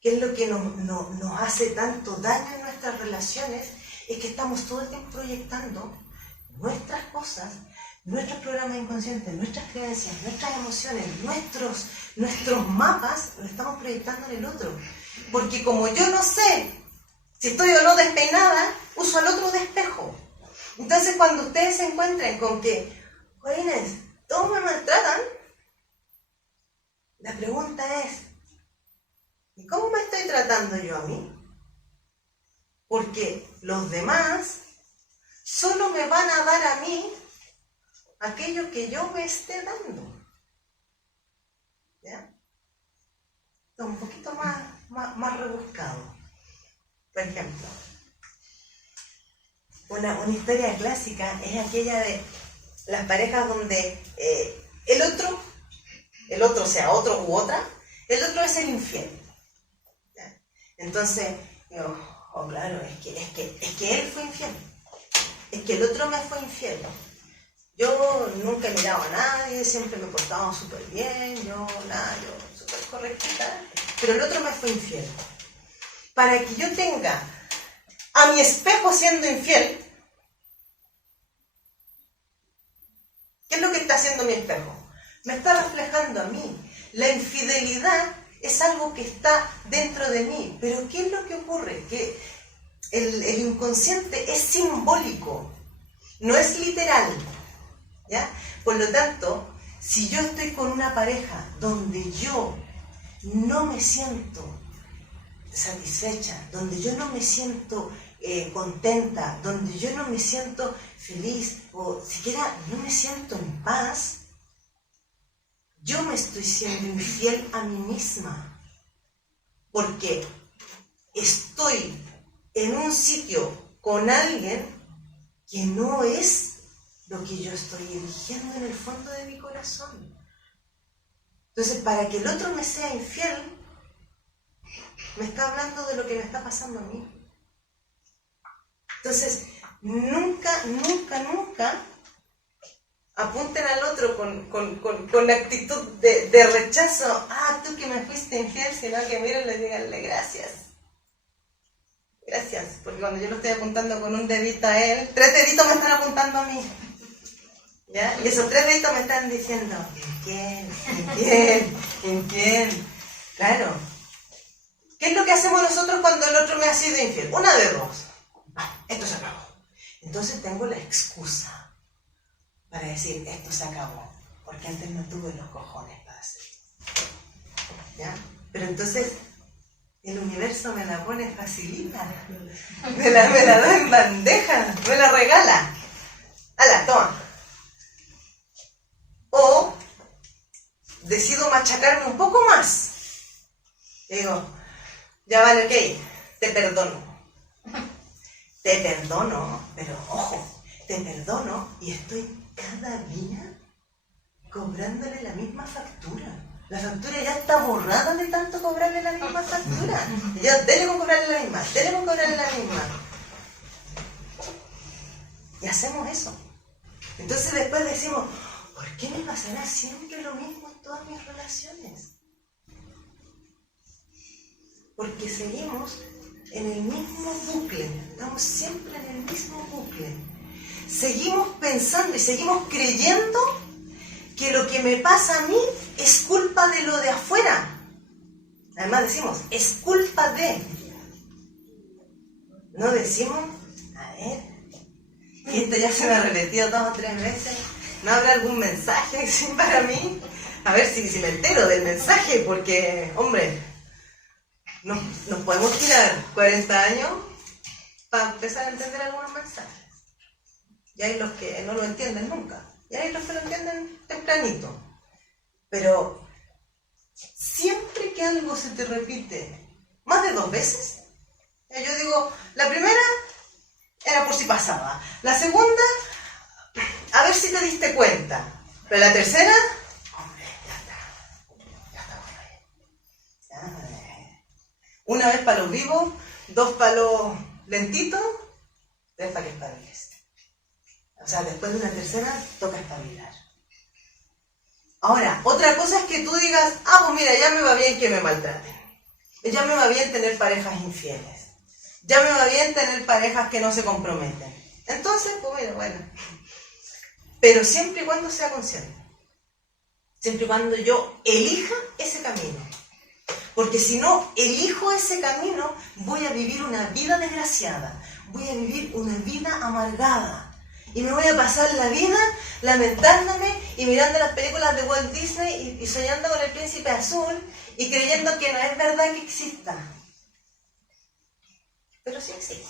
¿Qué es lo que nos hace tanto daño en nuestras relaciones? Es que estamos todo el tiempo proyectando nuestras cosas, nuestros programas inconscientes, nuestras creencias, nuestras emociones, nuestros mapas, los estamos proyectando en el otro. Porque como yo no sé si estoy o no despeinada, uso al otro de espejo. Entonces cuando ustedes se encuentren con que, jóvenes, todos me maltratan, la pregunta es, ¿y cómo me estoy tratando yo a mí? Porque los demás solo me van a dar a mí aquello que yo me esté dando. ¿Ya? Un poquito más rebuscado. Por ejemplo, una historia clásica es aquella de las parejas donde el otro, sea otro u otra, el otro es el infiel. ¿Ya? Entonces, digo, claro, es que él fue infiel. Es que el otro me fue infiel. Yo nunca he mirado a nadie, siempre me he portado súper bien, yo súper correctita, pero el otro me fue infiel. Para que yo tenga a mi espejo siendo infiel, ¿qué es lo que está haciendo mi espejo? Me está reflejando a mí. La infidelidad es algo que está dentro de mí, pero ¿qué es lo que ocurre? Que el inconsciente es simbólico, no es literal. ¿Ya? Por lo tanto, si yo estoy con una pareja donde yo no me siento satisfecha, donde yo no me siento contenta, donde yo no me siento feliz o siquiera no me siento en paz, yo me estoy siendo infiel a mí misma, porque estoy en un sitio con alguien que no es lo que yo estoy eligiendo en el fondo de mi corazón. Entonces, para que el otro me sea infiel, me está hablando de lo que me está pasando a mí. Entonces, nunca apunten al otro con la actitud de rechazo. Tú que me fuiste infiel, sino que mírenle y díganle gracias. Gracias, porque cuando yo lo estoy apuntando con un dedito a él, 3 deditos me están apuntando a mí. ¿Ya? Y esos 3 deditos me están diciendo, infiel. Claro. ¿Qué es lo que hacemos nosotros cuando el otro me ha sido infiel? Una de dos. Esto se acabó. Entonces tengo la excusa para decir, esto se acabó. Porque antes no tuve los cojones para hacerlo. ¿Ya? Pero entonces, el universo me la pone facilita. Me la da en bandeja. Me la regala. ¡Hala, toma! O decido machacarme un poco más. Y digo, ya vale, ok, te perdono, pero ojo, te perdono y estoy cada día cobrándole la misma factura. La factura ya está borrada de tanto cobrarle la misma factura. Ya, dele con cobrarle la misma. Y hacemos eso. Entonces después decimos, ¿por qué me pasará siempre lo mismo en todas mis relaciones? Porque seguimos en el mismo bucle, estamos siempre en el mismo bucle. Seguimos pensando y seguimos creyendo que lo que me pasa a mí es culpa de lo de afuera. Además decimos, es culpa de. No decimos, a ver, que esto ya se me ha repetido 2 o 3 veces. ¿No habrá algún mensaje así para mí? A ver si me entero del mensaje, porque, hombre, nos podemos tirar 40 años para empezar a entender algunos mensajes. Y hay los que no lo entienden nunca. Y hay los que lo entienden tempranito. Pero siempre que algo se te repite más de 2 veces, yo digo, la primera era por si pasaba. La segunda, a ver si te diste cuenta. Pero la tercera, hombre, ya está bueno. Ya. Una vez para los vivos, 2 para los lentitos, 3 para que espabiles. O sea, después de una tercera, toca espabilar. Ahora, otra cosa es que tú digas, pues mira, ya me va bien que me maltraten. Ya me va bien tener parejas infieles. Ya me va bien tener parejas que no se comprometen. Entonces, pues mira, bueno. Pero siempre y cuando sea consciente. Siempre y cuando yo elija ese camino. Porque si no elijo ese camino, voy a vivir una vida desgraciada. Voy a vivir una vida amargada. Y me voy a pasar la vida lamentándome y mirando las películas de Walt Disney y soñando con el príncipe azul y creyendo que no es verdad que exista. Pero sí existe.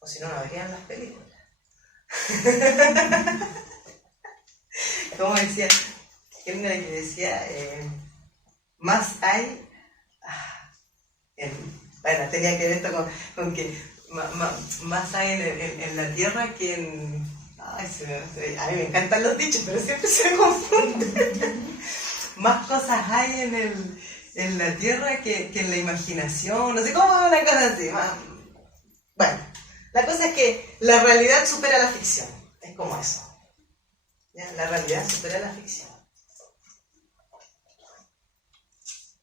O si no, no habrían las películas. Como decía, una que decía, más hay... bueno, tenía que ver esto con que más hay en la tierra que en... a mí me encantan los dichos, pero siempre se me confunde. Más cosas hay en la tierra que en la imaginación, no sé cómo, una cosa así. Bueno, la cosa es que la realidad supera la ficción, es como eso. ¿Ya? La realidad supera la ficción.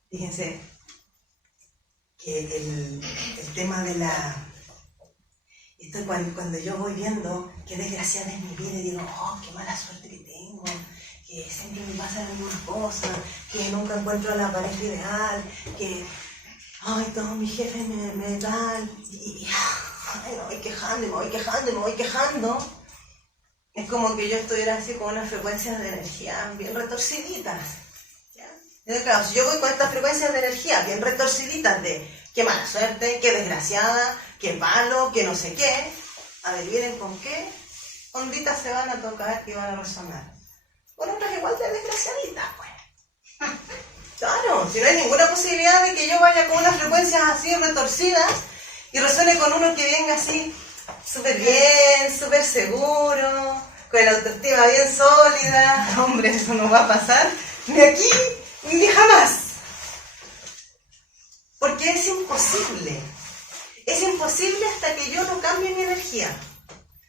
Fíjense que el tema de la... Esto es cuando yo voy viendo qué desgraciada es mi vida y digo, qué mala suerte que tengo, que siempre me pasan las mismas cosas, que nunca encuentro a la pareja ideal, que todos mis jefes me dan, y me voy quejando. Es como que yo estuviera así con unas frecuencias de energía bien retorciditas. ¿Ya? Entonces, claro, si yo voy con estas frecuencias de energía bien retorciditas de qué mala suerte, qué desgraciada, qué malo, qué no sé qué, adivinen con qué onditas se van a tocar y van a resonar. Con otras igual de desgraciaditas, pues. Claro, si no hay ninguna posibilidad de que yo vaya con unas frecuencias así retorcidas y resuene con uno que venga así súper bien, súper seguro, con la autoestima bien sólida. Hombre, eso no va a pasar ni aquí ni jamás. Porque es imposible. Es imposible hasta que yo no cambie mi energía.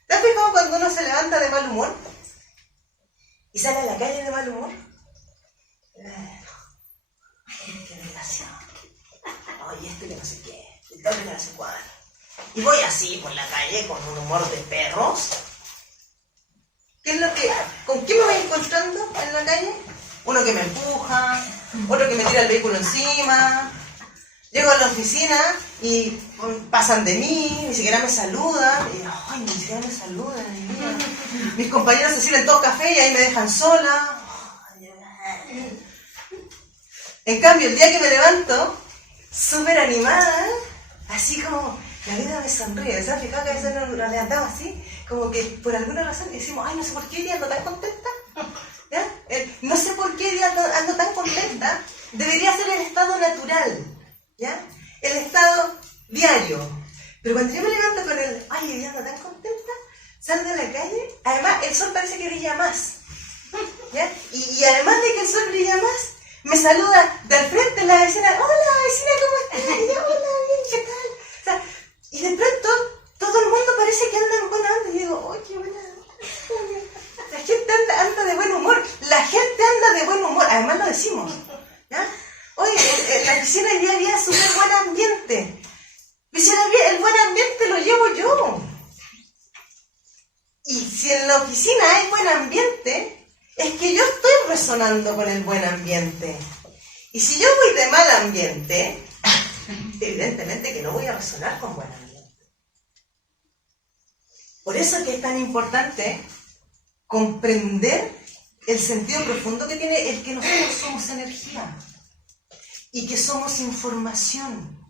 ¿Te has fijado cuando uno se levanta de mal humor? ¿Y sale a la calle de mal humor? Qué desgraciado. Oye, esto que no sé qué. Esto que no sé cuál. Y voy así por la calle con un humor de perros. ¿Con qué me voy encontrando en la calle? Uno que me empuja, otro que me tira el vehículo encima. Llego a la oficina y pasan de mí, ni siquiera me saludan. Y ni siquiera me saludan. Mis compañeros se sirven todo café y ahí me dejan sola. En cambio, el día que me levanto, súper animada, así como la vida me sonríe. ¿Se han fijado que a veces nos levantamos así? Como que por alguna razón decimos, no sé por qué hoy día ando tan contenta. ¿Ya? No sé por qué hoy día ando tan contenta. Debería ser el estado natural. ¿Ya? El estado diario. Pero cuando yo me levanto con el, hoy día ando tan contenta, salgo a la calle, además el sol parece que brilla más. ¿Ya? Y además de que el sol brilla más, me saluda de al frente la vecina, hola vecina, ¿cómo estás? Y yo, hola, bien, ¿qué tal? O sea, y de pronto todo el mundo parece que anda en buena onda. Y digo, qué buena decimos, ¿ya? Oye, en la oficina hoy día había súper buen ambiente. El buen ambiente lo llevo yo. Y si en la oficina hay buen ambiente, es que yo estoy resonando con el buen ambiente. Y si yo voy de mal ambiente, evidentemente que no voy a resonar con buen ambiente. Por eso es que es tan importante comprender el sentido profundo que tiene el que nosotros somos energía y que somos información.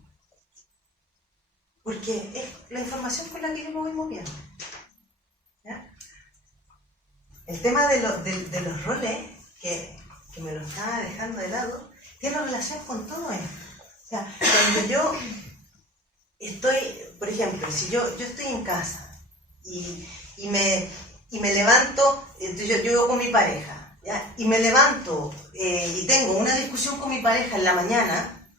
Porque es la información con la que yo me voy moviendo. ¿Ya? El tema de los roles, que me lo estaba dejando de lado, tiene relación con todo esto. O sea, cuando yo estoy, por ejemplo, si yo estoy en casa y me levanto, yo vivo con mi pareja, ¿ya? Y me levanto y tengo una discusión con mi pareja en la mañana,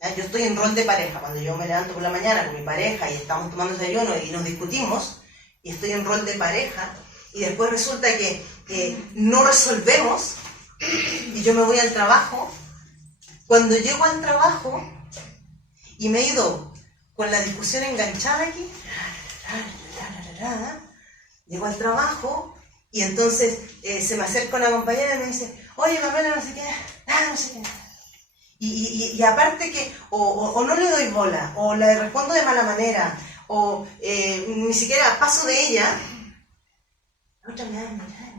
¿ya? Yo estoy en rol de pareja, cuando yo me levanto por la mañana con mi pareja y estamos tomando desayuno y nos discutimos, y estoy en rol de pareja, y después resulta que no resolvemos, y yo me voy al trabajo. Cuando llego al trabajo y me he ido con la discusión enganchada aquí, llego al trabajo y entonces se me acerca una compañera y me dice, oye, Pamela, no sé qué, no sé qué. Y aparte que o no le doy bola, o le respondo de mala manera, o ni siquiera paso de ella, la otra me va a mirar,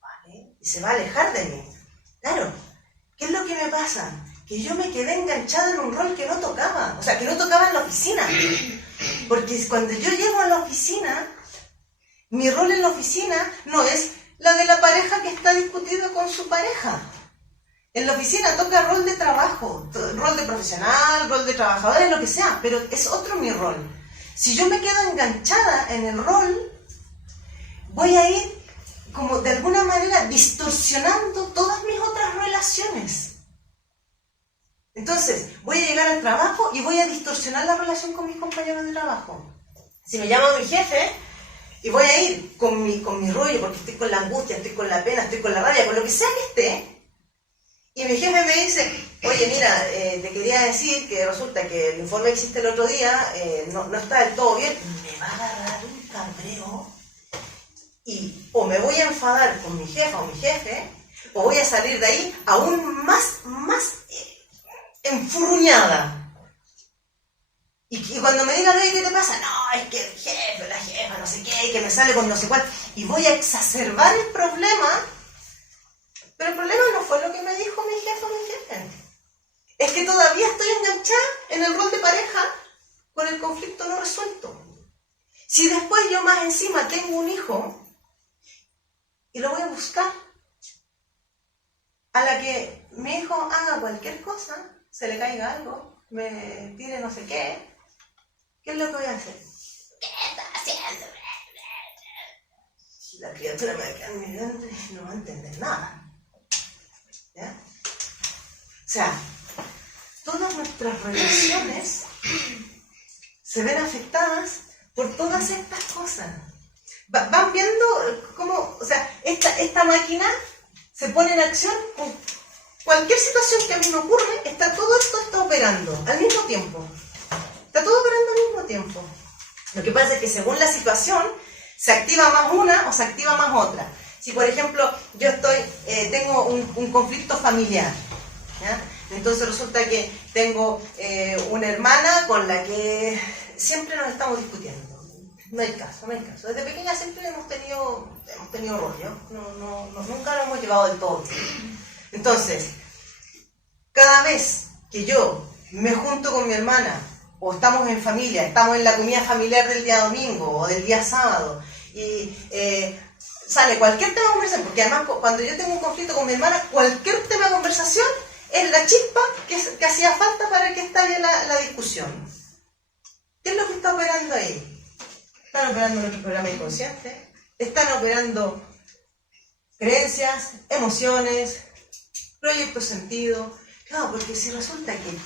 ¿vale? Y se va a alejar de mí. Claro, ¿qué es lo que me pasa? Que yo me quedé enganchada en un rol que no tocaba, o sea, que no tocaba en la oficina. Porque cuando yo llego a la oficina, mi rol en la oficina no es la de la pareja que está discutida con su pareja. En la oficina toca rol de trabajo, rol de profesional, rol de trabajador, lo que sea, pero es otro mi rol. Si yo me quedo enganchada en el rol, voy a ir como de alguna manera distorsionando todas mis otras relaciones. Entonces, voy a llegar al trabajo y voy a distorsionar la relación con mis compañeros de trabajo. Si me llama mi jefe, y voy a ir con mi rollo, porque estoy con la angustia, estoy con la pena, estoy con la rabia, con lo que sea que esté, y mi jefe me dice, oye, mira, te quería decir que resulta que el informe que hiciste el otro día no está del todo bien, me va a agarrar un cabreo, y o me voy a enfadar con mi jefa o mi jefe, o voy a salir de ahí aún más enfurruñada. Y cuando me digan, oye, ¿qué te pasa? No, es que el jefe, la jefa, no sé qué, que me sale con no sé cuál, y voy a exacerbar el problema. Pero el problema no fue lo que me dijo mi jefe o mi jefe. Es que todavía estoy enganchada en el rol de pareja con el conflicto no resuelto. Si después yo más encima tengo un hijo y lo voy a buscar, a la que mi hijo haga cualquier cosa, se le caiga algo, me tire no sé qué, ¿qué es lo que voy a hacer? ¿Qué estás haciendo? Si la criatura me va a quedar mirando y no va a entender nada. ¿Ya? O sea, todas nuestras relaciones se ven afectadas por todas estas cosas. Van viendo cómo, o sea, esta máquina se pone en acción con cualquier situación que a mí me ocurre, todo esto está operando al mismo tiempo. Está todo operando al mismo tiempo. Lo que pasa es que según la situación, se activa más una o se activa más otra. Si, por ejemplo, yo tengo un conflicto familiar, ¿ya? Entonces resulta que tengo una hermana con la que siempre nos estamos discutiendo. No hay caso. Desde pequeña siempre hemos tenido rollo. Nunca lo hemos llevado del todo bien. Entonces, cada vez que yo me junto con mi hermana, o estamos en familia, estamos en la comida familiar del día domingo o del día sábado, y sale cualquier tema de conversación, porque además cuando yo tengo un conflicto con mi hermana, cualquier tema de conversación es la chispa que hacía falta para que estalle la discusión. ¿Qué es lo que está operando ahí? Están operando nuestro programa inconsciente, están operando creencias, emociones, proyectos sentido. Claro, porque si resulta que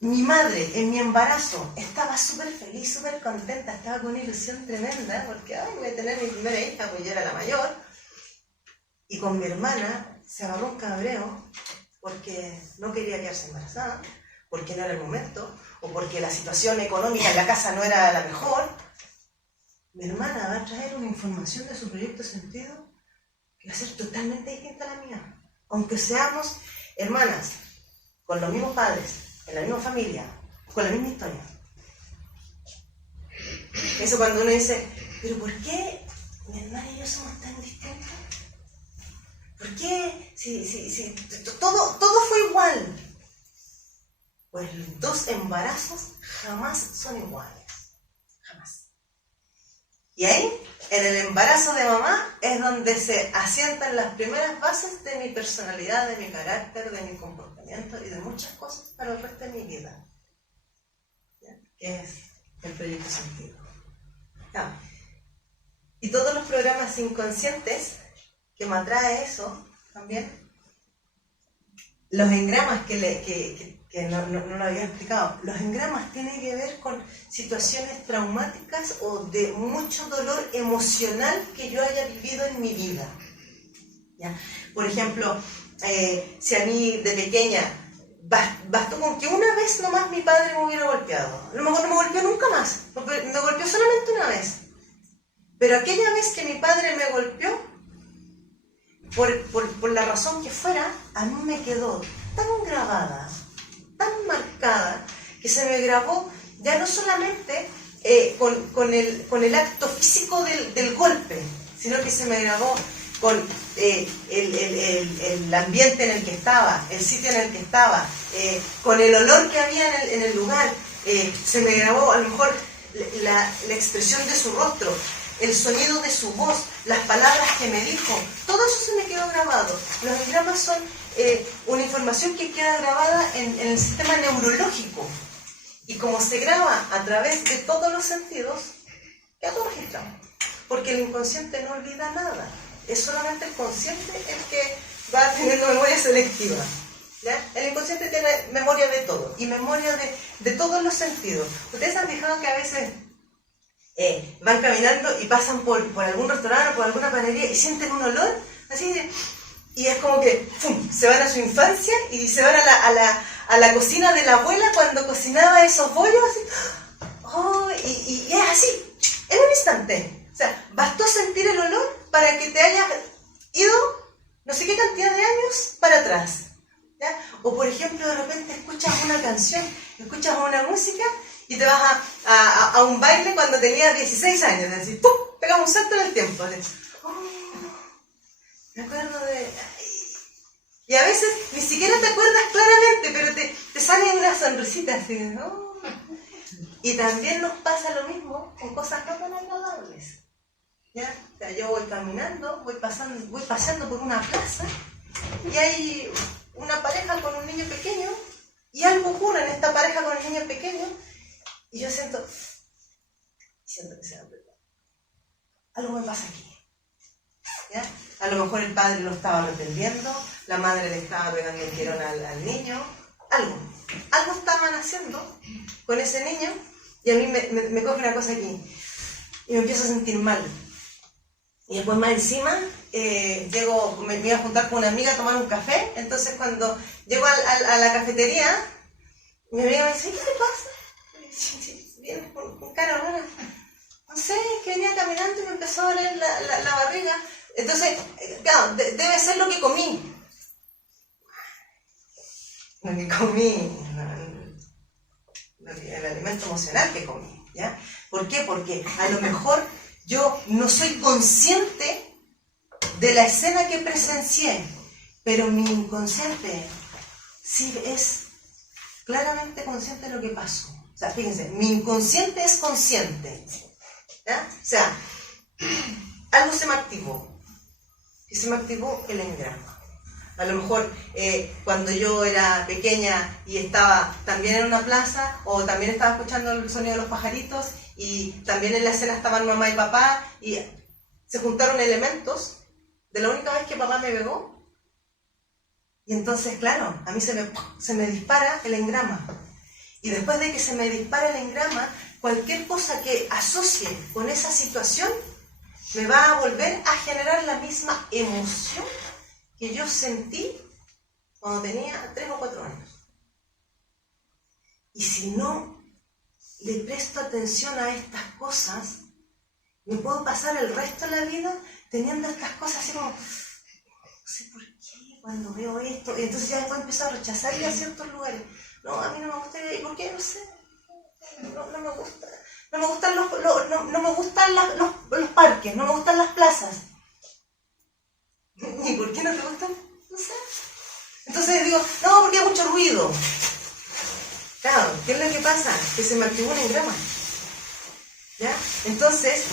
mi madre en mi embarazo estaba súper feliz, súper contenta, estaba con una ilusión tremenda, porque voy a tener mi primera hija, pues yo era la mayor, y con mi hermana se agarró un cabreo porque no quería quedarse embarazada, porque no era el momento, o porque la situación económica en la casa no era la mejor, mi hermana va a traer una información de su proyecto de sentido que va a ser totalmente distinta a la mía. Aunque seamos hermanas, con los mismos padres, en la misma familia, con la misma historia. Eso cuando uno dice, ¿pero por qué mi hermana y yo somos tan distintos? ¿Por qué? Si todo fue igual. Pues los dos embarazos jamás son iguales. Jamás. Y ahí, en el embarazo de mamá, es donde se asientan las primeras bases de mi personalidad, de mi carácter, de mi comportamiento y de muchas cosas para el resto de mi vida. ¿Ya? Que es el proyecto sentido. ¿Ya? Y todos los programas inconscientes que me atrae eso también, los engramas que no lo había explicado, los engramas tienen que ver con situaciones traumáticas o de mucho dolor emocional que yo haya vivido en mi vida. ¿Ya? Por ejemplo, si a mí de pequeña bastó con que una vez nomás mi padre me hubiera golpeado, a lo mejor no me golpeó nunca más, me golpeó solamente una vez, pero aquella vez que mi padre me golpeó, por la razón que fuera, a mí me quedó tan grabada, tan marcada, que se me grabó ya no solamente con el acto físico del golpe, sino que se me grabó con el ambiente en el que estaba, el sitio en el que estaba, con el olor que había en el lugar, se me grabó a lo mejor la expresión de su rostro, el sonido de su voz, las palabras que me dijo, todo eso se me quedó grabado. Los engramas son una información que queda grabada en el sistema neurológico. Y como se graba a través de todos los sentidos, queda todo registrado. Porque el inconsciente no olvida nada. Es solamente el consciente el que va teniendo memoria selectiva. ¿Ya? El inconsciente tiene memoria de todo. Y memoria de todos los sentidos. Ustedes han fijado que a veces van caminando y pasan por algún restaurante o por alguna panadería y sienten un olor así y es como que ¡fum!, se van a su infancia y se van a la cocina de la abuela cuando cocinaba esos bollos así, oh, y es así, en un instante. O sea, bastó sentir el olor para que te hayas ido no sé qué cantidad de años para atrás. ¿Ya? O por ejemplo, de repente escuchas una canción, escuchas una música y te vas a un baile cuando tenías 16 años, así, ¡pum!, pegas un salto en el tiempo. Así, oh, me acuerdo de... Y a veces ni siquiera te acuerdas claramente, pero te sale una sonrisita así, ¿no? Y también nos pasa lo mismo con cosas no tan agradables. ¿Ya? O sea, yo voy caminando, voy paseando por una plaza y hay una pareja con un niño pequeño y algo ocurre en esta pareja con el niño pequeño y yo siento que se va a perder. Algo me pasa aquí. ¿Ya? A lo mejor el padre lo estaba retendiendo, la madre le estaba pegando un tirón al niño, algo estaban haciendo con ese niño y a mí me coge una cosa aquí y me empiezo a sentir mal. Y después más encima, me iba a juntar con una amiga a tomar un café, entonces cuando llego a la cafetería, mi amiga me dice, ¿qué te pasa? Vienes con cara rara. No sé, es que venía caminando y me empezó a doler la barriga. Entonces, claro, debe ser lo que comí. Lo que comí, el alimento emocional que comí, ¿ya? ¿Por qué? Porque a lo mejor yo no soy consciente de la escena que presencié, pero mi inconsciente sí es claramente consciente de lo que pasó. O sea, fíjense, mi inconsciente es consciente. ¿Ya? O sea, algo se me activó. Y se me activó el engrama. A lo mejor cuando yo era pequeña y estaba también en una plaza, o también estaba escuchando el sonido de los pajaritos, y también en la escena estaban mamá y papá, y se juntaron elementos de la única vez que papá me pegó. Y entonces, claro, a mí se me dispara el engrama. Y después de que se me dispara el engrama, cualquier cosa que asocie con esa situación me va a volver a generar la misma emoción que yo sentí cuando tenía 3 o 4 años. Y si no le presto atención a estas cosas, me puedo pasar el resto de la vida teniendo estas cosas así como, no sé por qué, cuando veo esto, y entonces ya después empiezo a rechazar ir a ciertos lugares. No, a mí no me gusta, ¿y por qué? No sé, no me gusta. No me gustan los parques, no me gustan las plazas. ¿Y por qué no te gustan? No sé. Entonces digo, no, porque hay mucho ruido. Claro, ¿qué es lo que pasa? Que se me activó un engrama. ¿Ya? Entonces,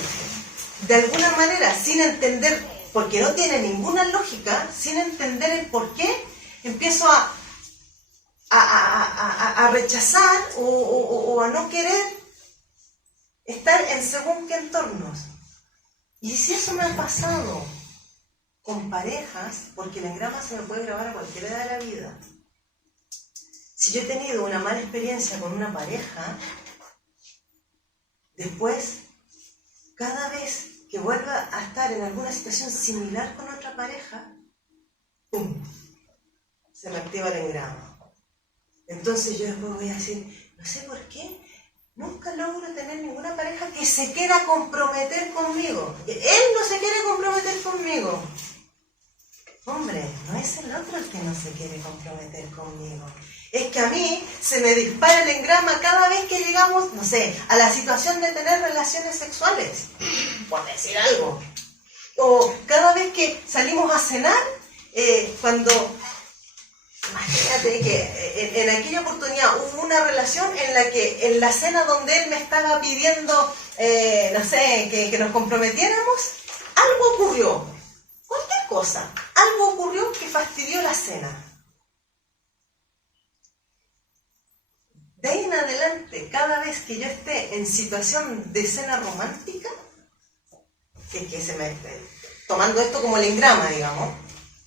de alguna manera, sin entender, porque no tiene ninguna lógica, sin entender el por qué, empiezo a rechazar o a no querer estar en según qué entornos. Y si eso me ha pasado con parejas, porque el engrama se me puede grabar a cualquier edad de la vida. Si yo he tenido una mala experiencia con una pareja, después, cada vez que vuelva a estar en alguna situación similar con otra pareja, ¡pum!, se me activa el engrama. Entonces yo después voy a decir, no sé por qué, nunca logro tener ninguna pareja que se quiera comprometer conmigo. Él no se quiere comprometer conmigo. Hombre, no es el otro el que no se quiere comprometer conmigo. Es que a mí se me dispara el engrama cada vez que llegamos, no sé, a la situación de tener relaciones sexuales, por decir algo. O cada vez que salimos a cenar, cuando... Imagínate que en aquella oportunidad hubo una relación en la que en la cena donde él me estaba pidiendo, no sé, que nos comprometiéramos, algo ocurrió, cualquier cosa, algo ocurrió que fastidió la cena. De ahí en adelante, cada vez que yo esté en situación de cena romántica, tomando esto como el engrama, digamos,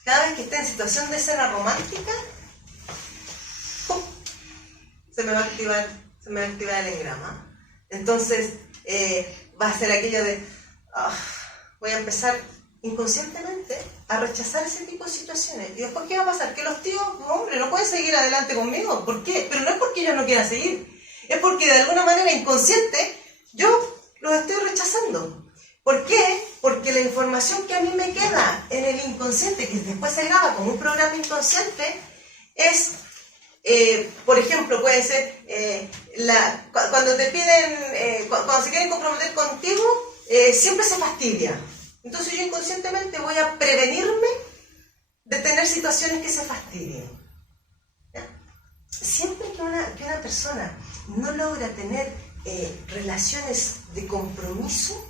cada vez que esté en situación de cena romántica, ¡pum!, se me va a activar el engrama. Entonces, va a ser aquello de, voy a empezar inconscientemente a rechazar ese tipo de situaciones. ¿Y después qué va a pasar? Que los tíos, hombre, no pueden seguir adelante conmigo. ¿Por qué? Pero no es porque ellos no quieran seguir. Es porque de alguna manera inconsciente yo los estoy rechazando. ¿Por qué? Porque la información que a mí me queda en el inconsciente, que después se graba como un programa inconsciente, es, por ejemplo, puede ser, cuando te piden, cuando se quieren comprometer contigo, siempre se fastidia. Entonces yo inconscientemente voy a prevenirme de tener situaciones que se fastidien. ¿Ya? Siempre que una persona no logra tener relaciones de compromiso,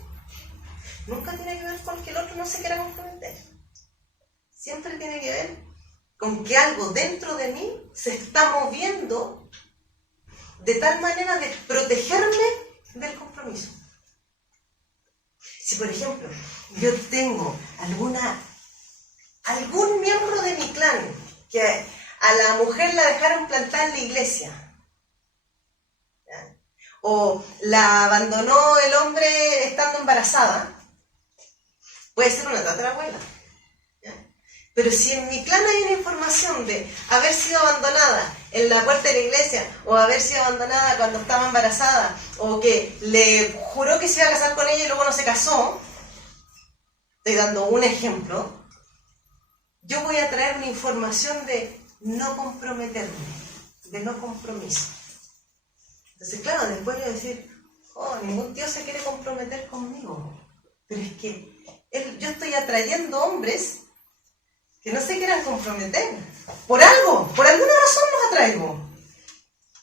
nunca tiene que ver con que el otro no se quiera comprometer. Siempre tiene que ver con que algo dentro de mí se está moviendo de tal manera de protegerme del compromiso. Si, por ejemplo, yo tengo algún miembro de mi clan que a la mujer la dejaron plantada en la iglesia, ¿ya?, o la abandonó el hombre estando embarazada, puede ser una tatarabuela, ¿ya? Pero si en mi clan hay una información de haber sido abandonada en la puerta de la iglesia, o haber sido abandonada cuando estaba embarazada, o que le juró que se iba a casar con ella y luego no se casó, estoy dando un ejemplo, yo voy a traer una información de no comprometerme, de no compromiso. Entonces, claro, después voy a decir, ningún tío se quiere comprometer conmigo, pero es que yo estoy atrayendo hombres que no se quieran comprometer. Por alguna razón los atraigo.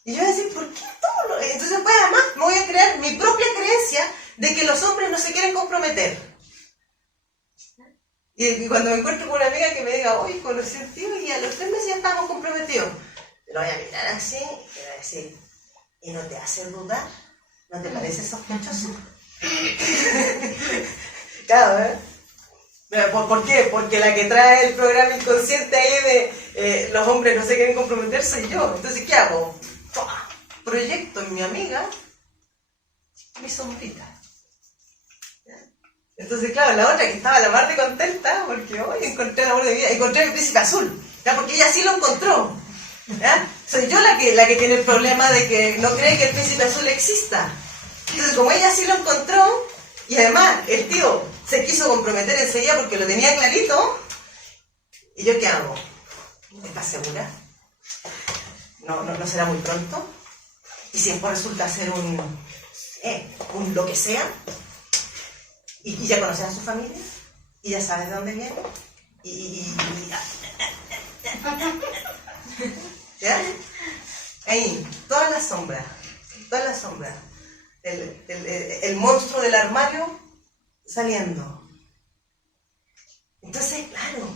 Y yo voy a decir, ¿por qué todo? Entonces, pues además, me voy a crear mi propia creencia de que los hombres no se quieren comprometer. Y cuando me encuentro con una amiga que me diga, oye, conocí a un tío y a los 3 meses ya estamos comprometidos, lo voy a mirar así y voy a decir, ¿y no te hace dudar? ¿No te parece sospechoso? Claro, ¿eh? ¿Por qué? Porque la que trae el programa inconsciente ahí de los hombres no se quieren comprometer soy yo. Entonces, ¿qué hago? Proyecto en mi amiga mi sombrita. ¿Ya? Entonces, claro, la otra que estaba a la mar de contenta, porque hoy encontré el amor de mi vida, encontré el príncipe azul, ¿ya? Porque ella sí lo encontró, ¿ya? Soy yo la que tiene el problema de que no cree que el príncipe azul exista. Entonces, como ella sí lo encontró, y además el tío se quiso comprometer enseguida porque lo tenía clarito, ¿y yo qué hago? ¿Estás segura? ¿No será muy pronto? ¿Y si después resulta ser un lo que sea? ¿Y ya conoces a su familia? ¿Y ya sabes de dónde viene? ¿Ya? Ahí, toda la sombra. El monstruo del armario saliendo. Entonces, claro,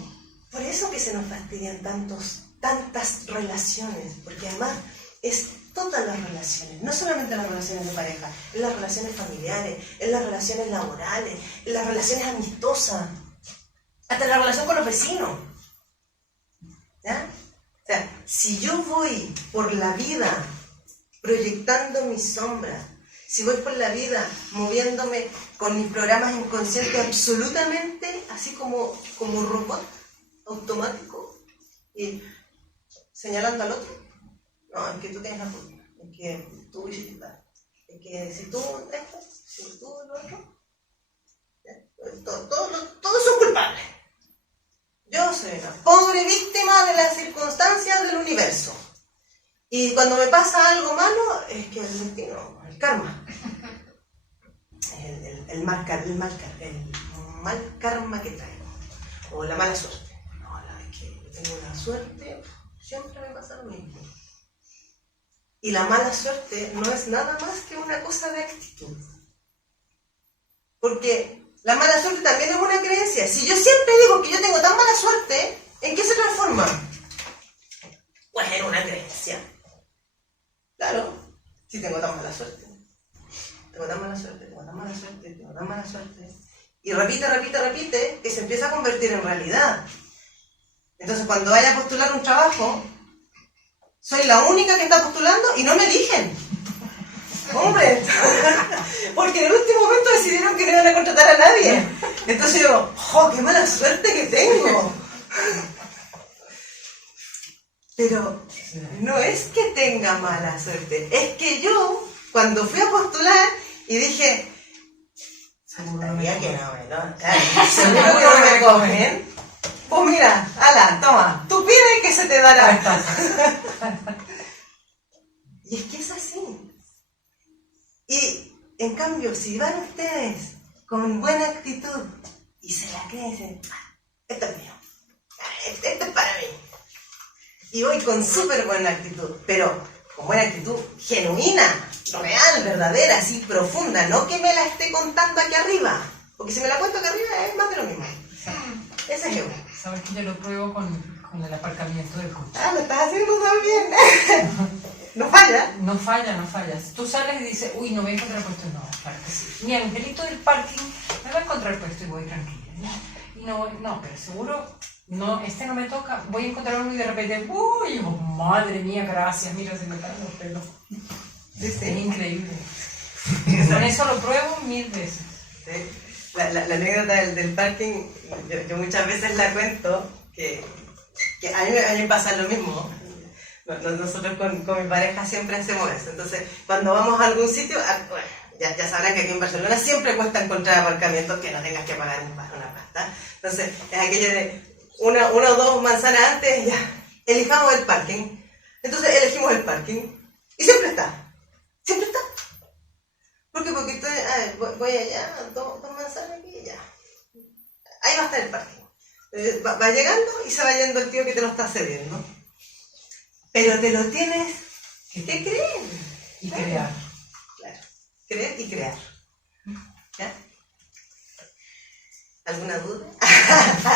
por eso que se nos fastidian tantas relaciones, porque además es todas las relaciones, no solamente las relaciones de pareja, en las relaciones familiares, en las relaciones laborales, en las relaciones amistosas, hasta en la relación con los vecinos. ¿Ya? O sea, si yo voy por la vida proyectando mi sombra, si voy por la vida moviéndome con mis programas inconscientes absolutamente así como robot automático y señalando al otro, no, es que tú tienes la culpa, es que tú hiciste tal, es que si tú esto, si tú lo otro, todos son culpables. Yo soy una pobre víctima de las circunstancias del universo. Y cuando me pasa algo malo, es que el destino, el karma, el mal karma que traigo, o la mala suerte. No, es que tengo una suerte, siempre me pasa lo mismo. Y la mala suerte no es nada más que una cosa de actitud. Porque la mala suerte también es una creencia. Si yo siempre digo que yo tengo tan mala suerte, ¿en qué se transforma? Pues en una creencia. Claro, si tengo tan mala suerte. Tengo tan mala suerte. Y repite, que se empieza a convertir en realidad. Entonces, cuando vaya a postular un trabajo, soy la única que está postulando y no me eligen. Hombre, porque en el último momento decidieron que no iban a contratar a nadie. Entonces yo, ¡oh, qué mala suerte que tengo! Pero no es que tenga mala suerte, es que yo, cuando fui a postular y dije, sabía que seguro que no me cogen. Pues mira, ala, toma, tú pides que se te dará. Y es que es así. Y en cambio, si van ustedes con buena actitud y se la creen y dicen, esto es mío, esto es para mí. Y voy con súper buena actitud, pero con buena actitud genuina, real, verdadera, así profunda, no que me la esté contando aquí arriba, porque si me la cuento aquí arriba es más de lo mismo. Ese es yo. Sabes que yo lo pruebo con el aparcamiento del coche. Ah, lo estás haciendo también. ¿No falla? No falla. Si tú sales y dices, uy, no voy a encontrar puesto, no, claro que sí. Mi angelito del parking me va a encontrar puesto y voy tranquila. Y no, pero seguro, no, no me toca, voy a encontrar uno y de repente, uy, oh, madre mía, gracias, mira, se me caen los pelos. Sí. Es increíble. Con eso lo pruebo 1000 veces. Sí. La anécdota del parking, yo muchas veces la cuento, que a mí me pasa lo mismo. Nosotros con mi pareja siempre hacemos eso. Entonces, cuando vamos a algún sitio, bueno, ya sabrán que aquí en Barcelona siempre cuesta encontrar aparcamientos que no tengas que pagar una pasta. Entonces, es aquello de una o dos manzanas antes, ya, elijamos el parking. Entonces, elegimos el parking y siempre está. ¿Por qué? Porque voy allá, dos manzanas aquí y ya. Ahí va a estar el parking. Va llegando y se va yendo el tío que te lo está cediendo. Pero te lo tienes que creer. Y crear. Claro. Creer y crear. ¿Ya? ¿Alguna duda?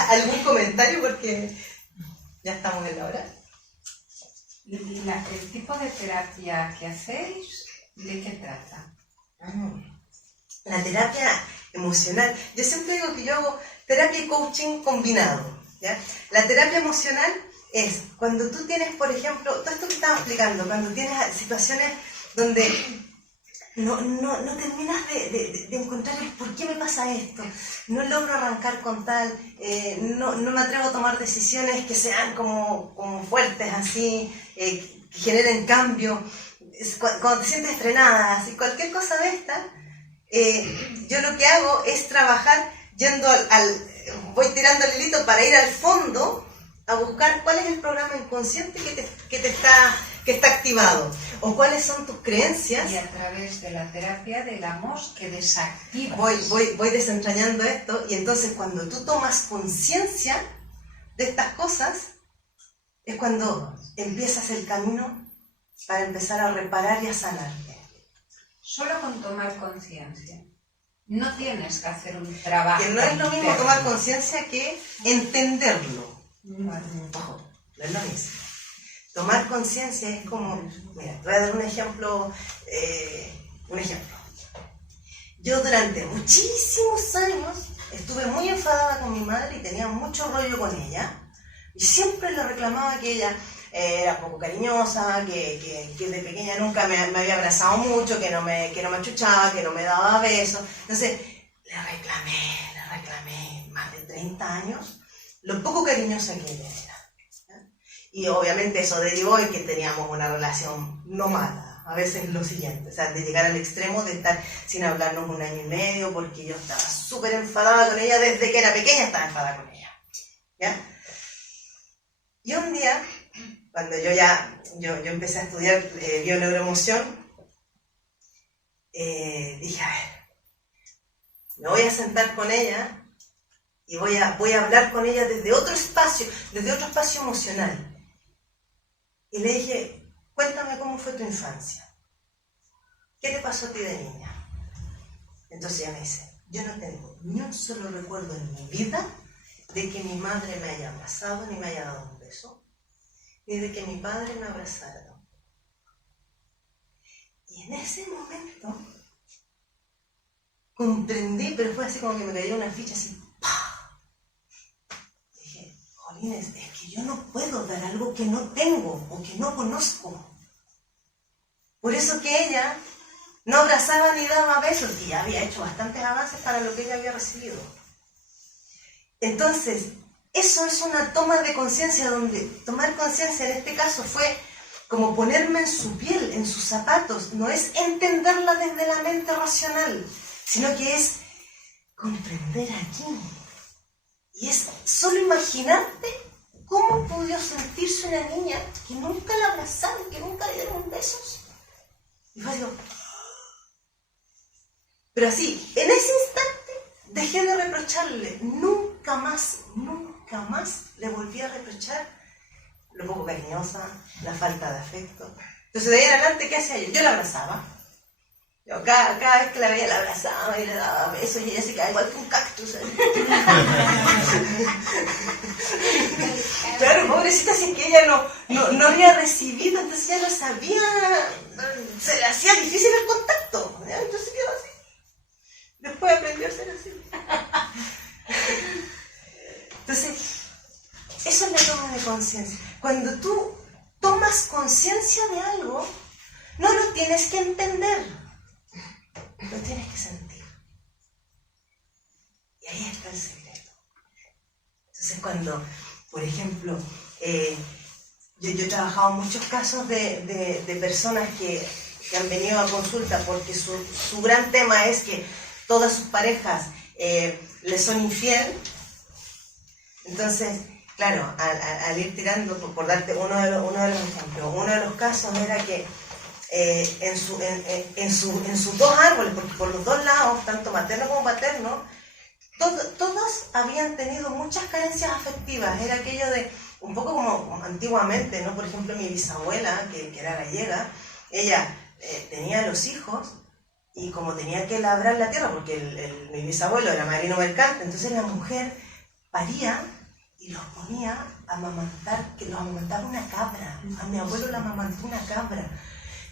¿Algún comentario? Porque ya estamos en la hora. El tipo de terapia que hacéis, ¿de qué trata? La terapia emocional. Yo siempre digo que yo hago terapia y coaching combinado. ¿Ya? La terapia emocional es cuando tú tienes, por ejemplo, todo esto que estaba explicando, cuando tienes situaciones donde no terminas de encontrar el por qué me pasa esto. No logro arrancar con tal, no me atrevo a tomar decisiones que sean como fuertes, así, que generen cambio. Cuando te sientes frenada, así, cualquier cosa de esta, yo lo que hago es trabajar yendo voy tirando el hilito para ir al fondo a buscar cuál es el programa inconsciente que está activado, o cuáles son tus creencias. Y a través de la terapia del amor que desactivas. Voy desentrañando esto, y entonces cuando tú tomas conciencia de estas cosas, es cuando empiezas el camino para empezar a reparar y a sanarte. Solo con tomar conciencia. No tienes que hacer un trabajo. Que no es lo mismo interno. tomar conciencia que entenderlo. Vale. Ojo, no es lo mismo. Tomar conciencia es como, mira, te voy a dar un ejemplo. Yo durante muchísimos años estuve muy enfadada con mi madre y tenía mucho rollo con ella. Y siempre le reclamaba que ella era poco cariñosa, que de pequeña nunca me había abrazado mucho, que no me achuchaba, que no me daba besos. Entonces, le reclamé más de 30 años lo poco cariñosa que ella era. Y obviamente eso derivó en que teníamos una relación no mala. A veces lo siguiente, o sea, de llegar al extremo de estar sin hablarnos 1 año y medio, porque yo estaba súper enfadada con ella, desde que era pequeña estaba enfadada con ella. ¿Ya? Y un día, cuando yo empecé a estudiar bioneuroemoción, dije, a ver, me voy a sentar con ella y voy a hablar con ella desde otro espacio emocional. Y le dije, cuéntame cómo fue tu infancia. ¿Qué te pasó a ti de niña? Entonces ella me dice, yo no tengo ni un solo recuerdo en mi vida de que mi madre me haya abrazado ni me haya dado un beso, ni de que mi padre me abrazara. Y en ese momento comprendí, pero fue así como que me cayó una ficha así, ¡pah! Dije, jolines, es que yo no puedo dar algo que no tengo o que no conozco. Por eso que ella no abrazaba ni daba besos, y ya había hecho bastantes avances para lo que ella había recibido. Entonces, eso es una toma de conciencia, donde tomar conciencia en este caso fue como ponerme en su piel, en sus zapatos. No es entenderla desde la mente racional, sino que es comprender aquí. Y es solo imaginarte cómo pudo sentirse una niña que nunca la abrazaron, que nunca le dieron besos. Y yo digo, pero así, en ese instante dejé de reprocharle. Nunca más le volví a reprochar lo poco cariñosa, la falta de afecto. Entonces de ahí en adelante, ¿qué hacía yo? Yo la abrazaba. Yo cada vez que la veía la abrazaba y le daba besos, y ella se quedaba igual que un cactus. Claro, pobrecita, si es que ella no había recibido, entonces ya no sabía, se le hacía difícil el contacto, ¿ya? Entonces quedó así. Después aprendió a ser así. Entonces, eso es la toma de conciencia. Cuando tú tomas conciencia de algo, no lo tienes que entender, lo tienes que sentir. Y ahí está el secreto. Entonces, cuando, por ejemplo, yo he trabajado muchos casos de personas que han venido a consulta porque su gran tema es que todas sus parejas les son infiel. Entonces, claro, al ir tirando, por darte uno de los ejemplos, uno de los casos era que en sus dos árboles, porque por los dos lados, tanto materno como paterno, todos habían tenido muchas carencias afectivas. Era aquello de, un poco como antiguamente, ¿no? Por ejemplo, mi bisabuela, que era gallega, ella tenía los hijos, y como tenía que labrar la tierra, porque mi bisabuelo era marino mercante, entonces la mujer paría y los ponía a amamantar, que los amamantaba una cabra. A mi abuelo la amamantó una cabra.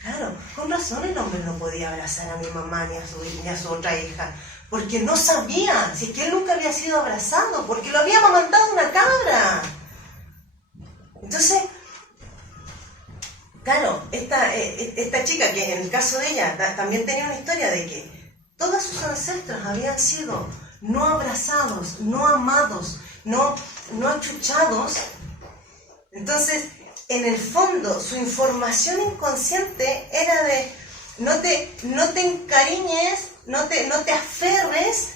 Claro, con razón el hombre no podía abrazar a mi mamá ni a su otra hija, porque no sabía, si es que él nunca había sido abrazado, porque lo había amamantado una cabra. Entonces, claro, esta chica, que en el caso de ella también tenía una historia de que todos sus ancestros habían sido no abrazados, no amados, no achuchados. Entonces, en el fondo, su información inconsciente era de no te encariñes, no te aferres,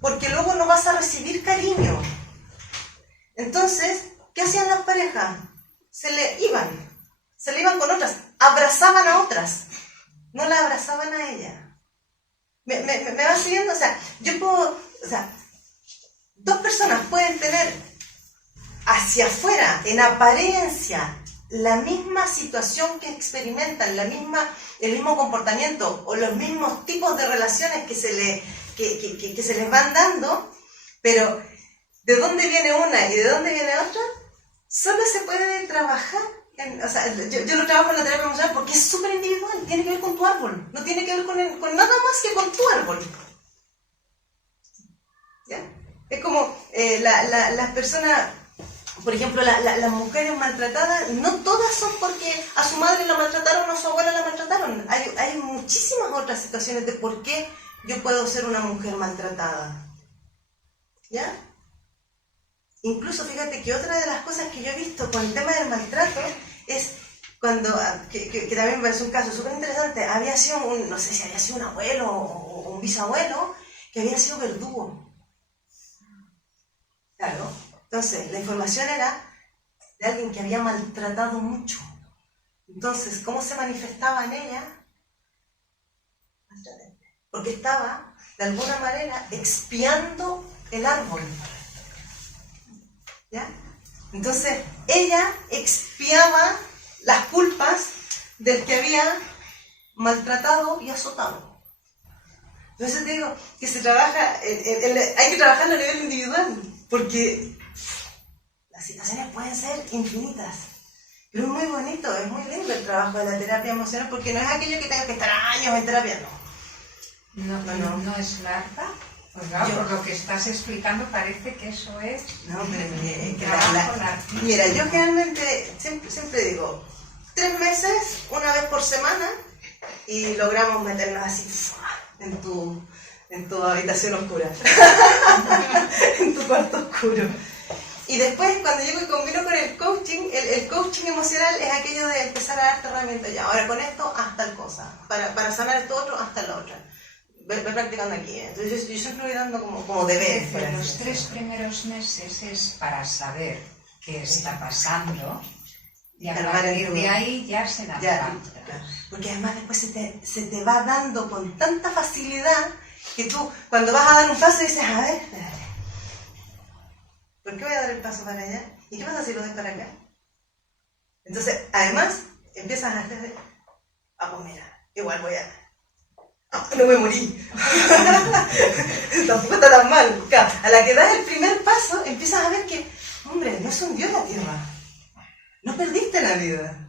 porque luego no vas a recibir cariño. Entonces, ¿qué hacían las parejas? Se le iban con otras, abrazaban a otras, no la abrazaban a ella. ¿Me vas siguiendo? O sea, dos personas pueden tener hacia afuera, en apariencia, la misma situación que experimentan, el mismo comportamiento o los mismos tipos de relaciones que se les van dando, pero ¿de dónde viene una y de dónde viene otra? Solo se puede trabajar. Yo lo trabajo en la terapia emocional porque es súper individual, tiene que ver con tu árbol, no tiene que ver con nada más que con tu árbol. ¿Ya? Es como las personas, por ejemplo, las mujeres maltratadas, no todas son porque a su madre la maltrataron o a su abuela la maltrataron. Hay muchísimas otras situaciones de por qué yo puedo ser una mujer maltratada. ¿Ya? Incluso fíjate que otra de las cosas que yo he visto con el tema del maltrato es cuando, que también me parece un caso súper interesante, había sido no sé si había sido un abuelo o un bisabuelo que había sido verdugo. Claro. Entonces, la información era de alguien que había maltratado mucho. Entonces, ¿cómo se manifestaba en ella? Porque estaba, de alguna manera, expiando el árbol. ¿Ya? Entonces, ella expiaba las culpas del que había maltratado y azotado. Entonces te digo que se trabaja, hay que trabajarlo a nivel individual, porque las situaciones pueden ser infinitas. Pero es muy bonito, es muy lindo el trabajo de la terapia emocional, porque no es aquello que tenga que estar años en terapia, no. ¿No es larga? Pues claro, por lo que estás explicando parece que eso es... No, pero trabajo largo. Mira, yo generalmente siempre digo, 3 meses, una vez por semana, y logramos meternos así en tu habitación oscura, en tu cuarto oscuro. Y después, cuando llego y combino con el coaching emocional es aquello de empezar a darte herramientas. Ya, ahora con esto, haz tal cosa. Para sanar esto otro, haz tal otra. Voy practicando aquí. Entonces yo siempre voy dando como deberes. Los 3 primeros meses es para saber qué está pasando y a partir de ahí ya se da claro. Porque además después se te va dando con tanta facilidad que tú, cuando vas a dar un paso, dices, a ver, espérate. ¿Por qué voy a dar el paso para allá? ¿Y qué pasa si lo doy para acá? Entonces, además, empiezas a hacer, pues mira, igual voy a... no me morí. Tampoco está tan mal. A la que das el primer paso, empiezas a ver que, hombre, no se hundió la tierra. No perdiste la vida.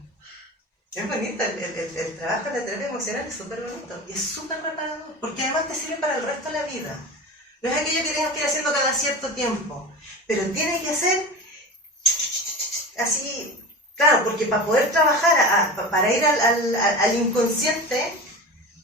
Es bonito, el trabajo de la terapia emocional es súper bonito y es súper reparador, porque además te sirve para el resto de la vida. No es aquello que tengas que ir haciendo cada cierto tiempo, pero tiene que ser así, claro, porque para poder trabajar, para ir al inconsciente,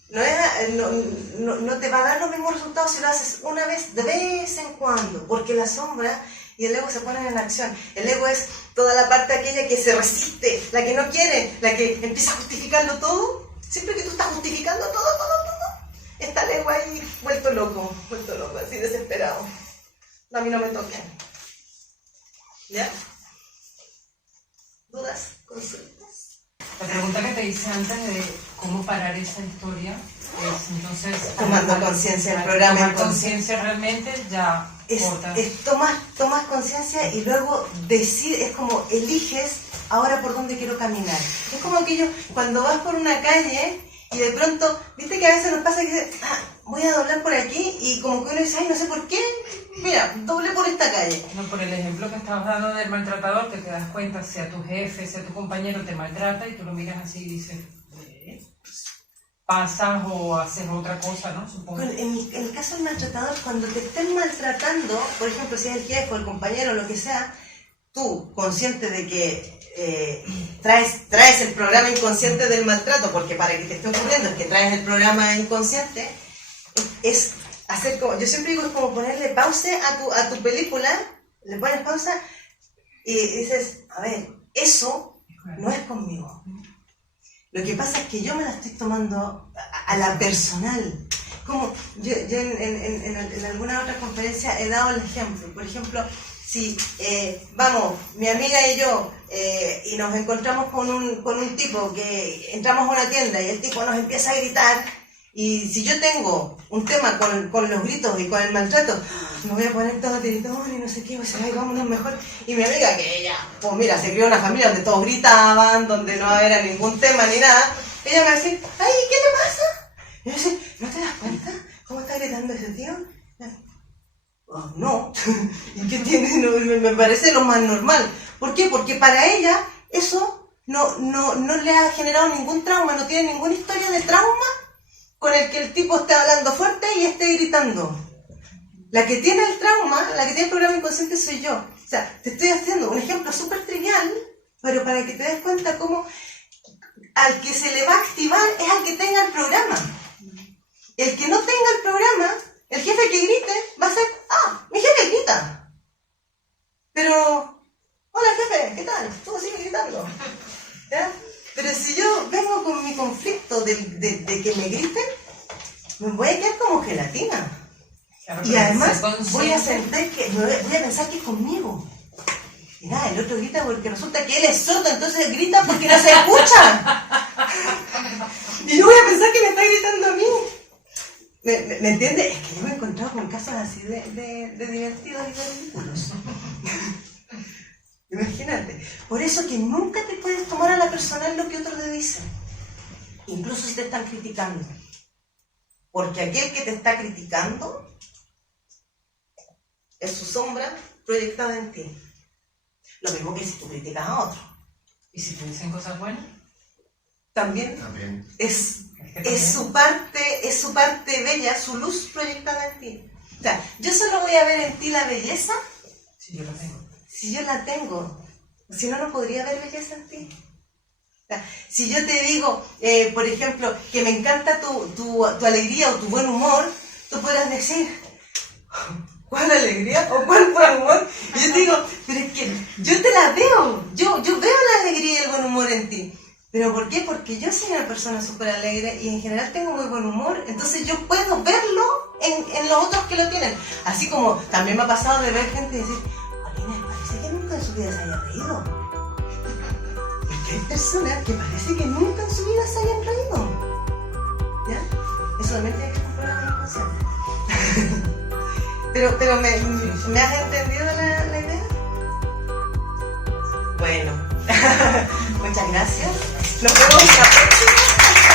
no te va a dar los mismos resultados si lo haces una vez, de vez en cuando, porque la sombra y el ego se ponen en acción. El ego es toda la parte aquella que se resiste, la que no quiere, la que empieza a justificarlo todo. Siempre que tú estás justificando todo, está el ego ahí vuelto loco, así desesperado. No, a mí no me toquen. ¿Ya? ¿Dudas? ¿Consultas? La pregunta que te hice antes de cómo parar esa historia es entonces... Tomando conciencia del programa. Tomar conciencia realmente ya... Tomas conciencia y luego decides, es como eliges ahora por dónde quiero caminar. Es como aquello, cuando vas por una calle y de pronto, viste que a veces nos pasa que dices, voy a doblar por aquí y como que uno dice, no sé por qué, mira, doble por esta calle. No, por el ejemplo que estabas dando del maltratador, te das cuenta, sea tu jefe, sea tu compañero, te maltrata y tú lo miras así y dices, pasas o haces otra cosa, ¿no? Supongo. En el caso del maltratador, cuando te estén maltratando, por ejemplo, si es el jefe o el compañero o lo que sea, tú, consciente de que traes el programa inconsciente del maltrato, porque para que te esté ocurriendo es que traes el programa inconsciente, es hacer como, yo siempre digo, es como ponerle pause a tu película, le pones pausa y dices, a ver, eso no es conmigo. Lo que pasa es que yo me la estoy tomando a la personal. Como yo en alguna otra conferencia he dado el ejemplo. Por ejemplo, si vamos, mi amiga y yo, y nos encontramos con un tipo que entramos a una tienda y el tipo nos empieza a gritar, y si yo tengo un tema con los gritos y con el maltrato, me voy a poner todo tiritón y no sé qué, o sea, ay, vámonos mejor. Y mi amiga, que ella, pues mira, se crió en una familia donde todos gritaban, donde no era ningún tema ni nada, ella me va a decir, ay, ¿qué te pasa? Y yo decía, ¿no te das cuenta cómo está gritando ese tío? Oh, no. ¿Y qué tiene? No, me parece lo más normal. ¿Por qué? Porque para ella eso no le ha generado ningún trauma, no tiene ninguna historia de trauma con el que el tipo esté hablando fuerte y esté gritando. La que tiene el trauma, la que tiene el programa inconsciente soy yo. O sea, te estoy haciendo un ejemplo súper trivial, pero para que te des cuenta cómo al que se le va a activar es al que tenga el programa. El que no tenga el programa, el jefe que grite, va a ser, mi jefe grita. Pero, hola jefe, ¿qué tal? Tú sigues gritando. ¿Ya? Pero si yo vengo con mi conflicto de que me griten, me voy a quedar como gelatina. Claro, y además voy a sentir que, voy a pensar que es conmigo. Y nada, el otro grita porque resulta que él es sordo, entonces grita porque no se escucha. Y yo voy a pensar que me está gritando a mí. ¿Me entiendes? Es que yo me he encontrado con casos así de divertidos y de ridículos. Imagínate. Por eso que nunca te puedes tomar a la personal lo que otro te dice. Incluso si te están criticando. Porque aquel que te está criticando es su sombra proyectada en ti. Lo mismo que si tú criticas a otro. ¿Y si te dicen cosas buenas? También. Es su parte bella, su luz proyectada en ti. O sea, yo solo voy a ver en ti la belleza si yo la tengo. Si yo la tengo. Si no, no podría haber belleza en ti. O sea, si yo te digo, por ejemplo, que me encanta tu alegría o tu buen humor, tú podrás decir, ¿cuál alegría o cuál buen humor? Y yo te digo, pero es que yo te la veo. Yo veo la alegría y el buen humor en ti. ¿Pero por qué? Porque yo soy una persona súper alegre y en general tengo muy buen humor, entonces yo puedo verlo en los otros que lo tienen. Así como también me ha pasado de ver gente y decir, Olina, parece que nunca en su vida se haya reído. Porque hay personas que parece que nunca en su vida se hayan reído. ¿Ya? Eso también tiene que ser un programa inconsciente. pero ¿me has entendido la idea? Bueno, muchas gracias. Nos vemos la próxima.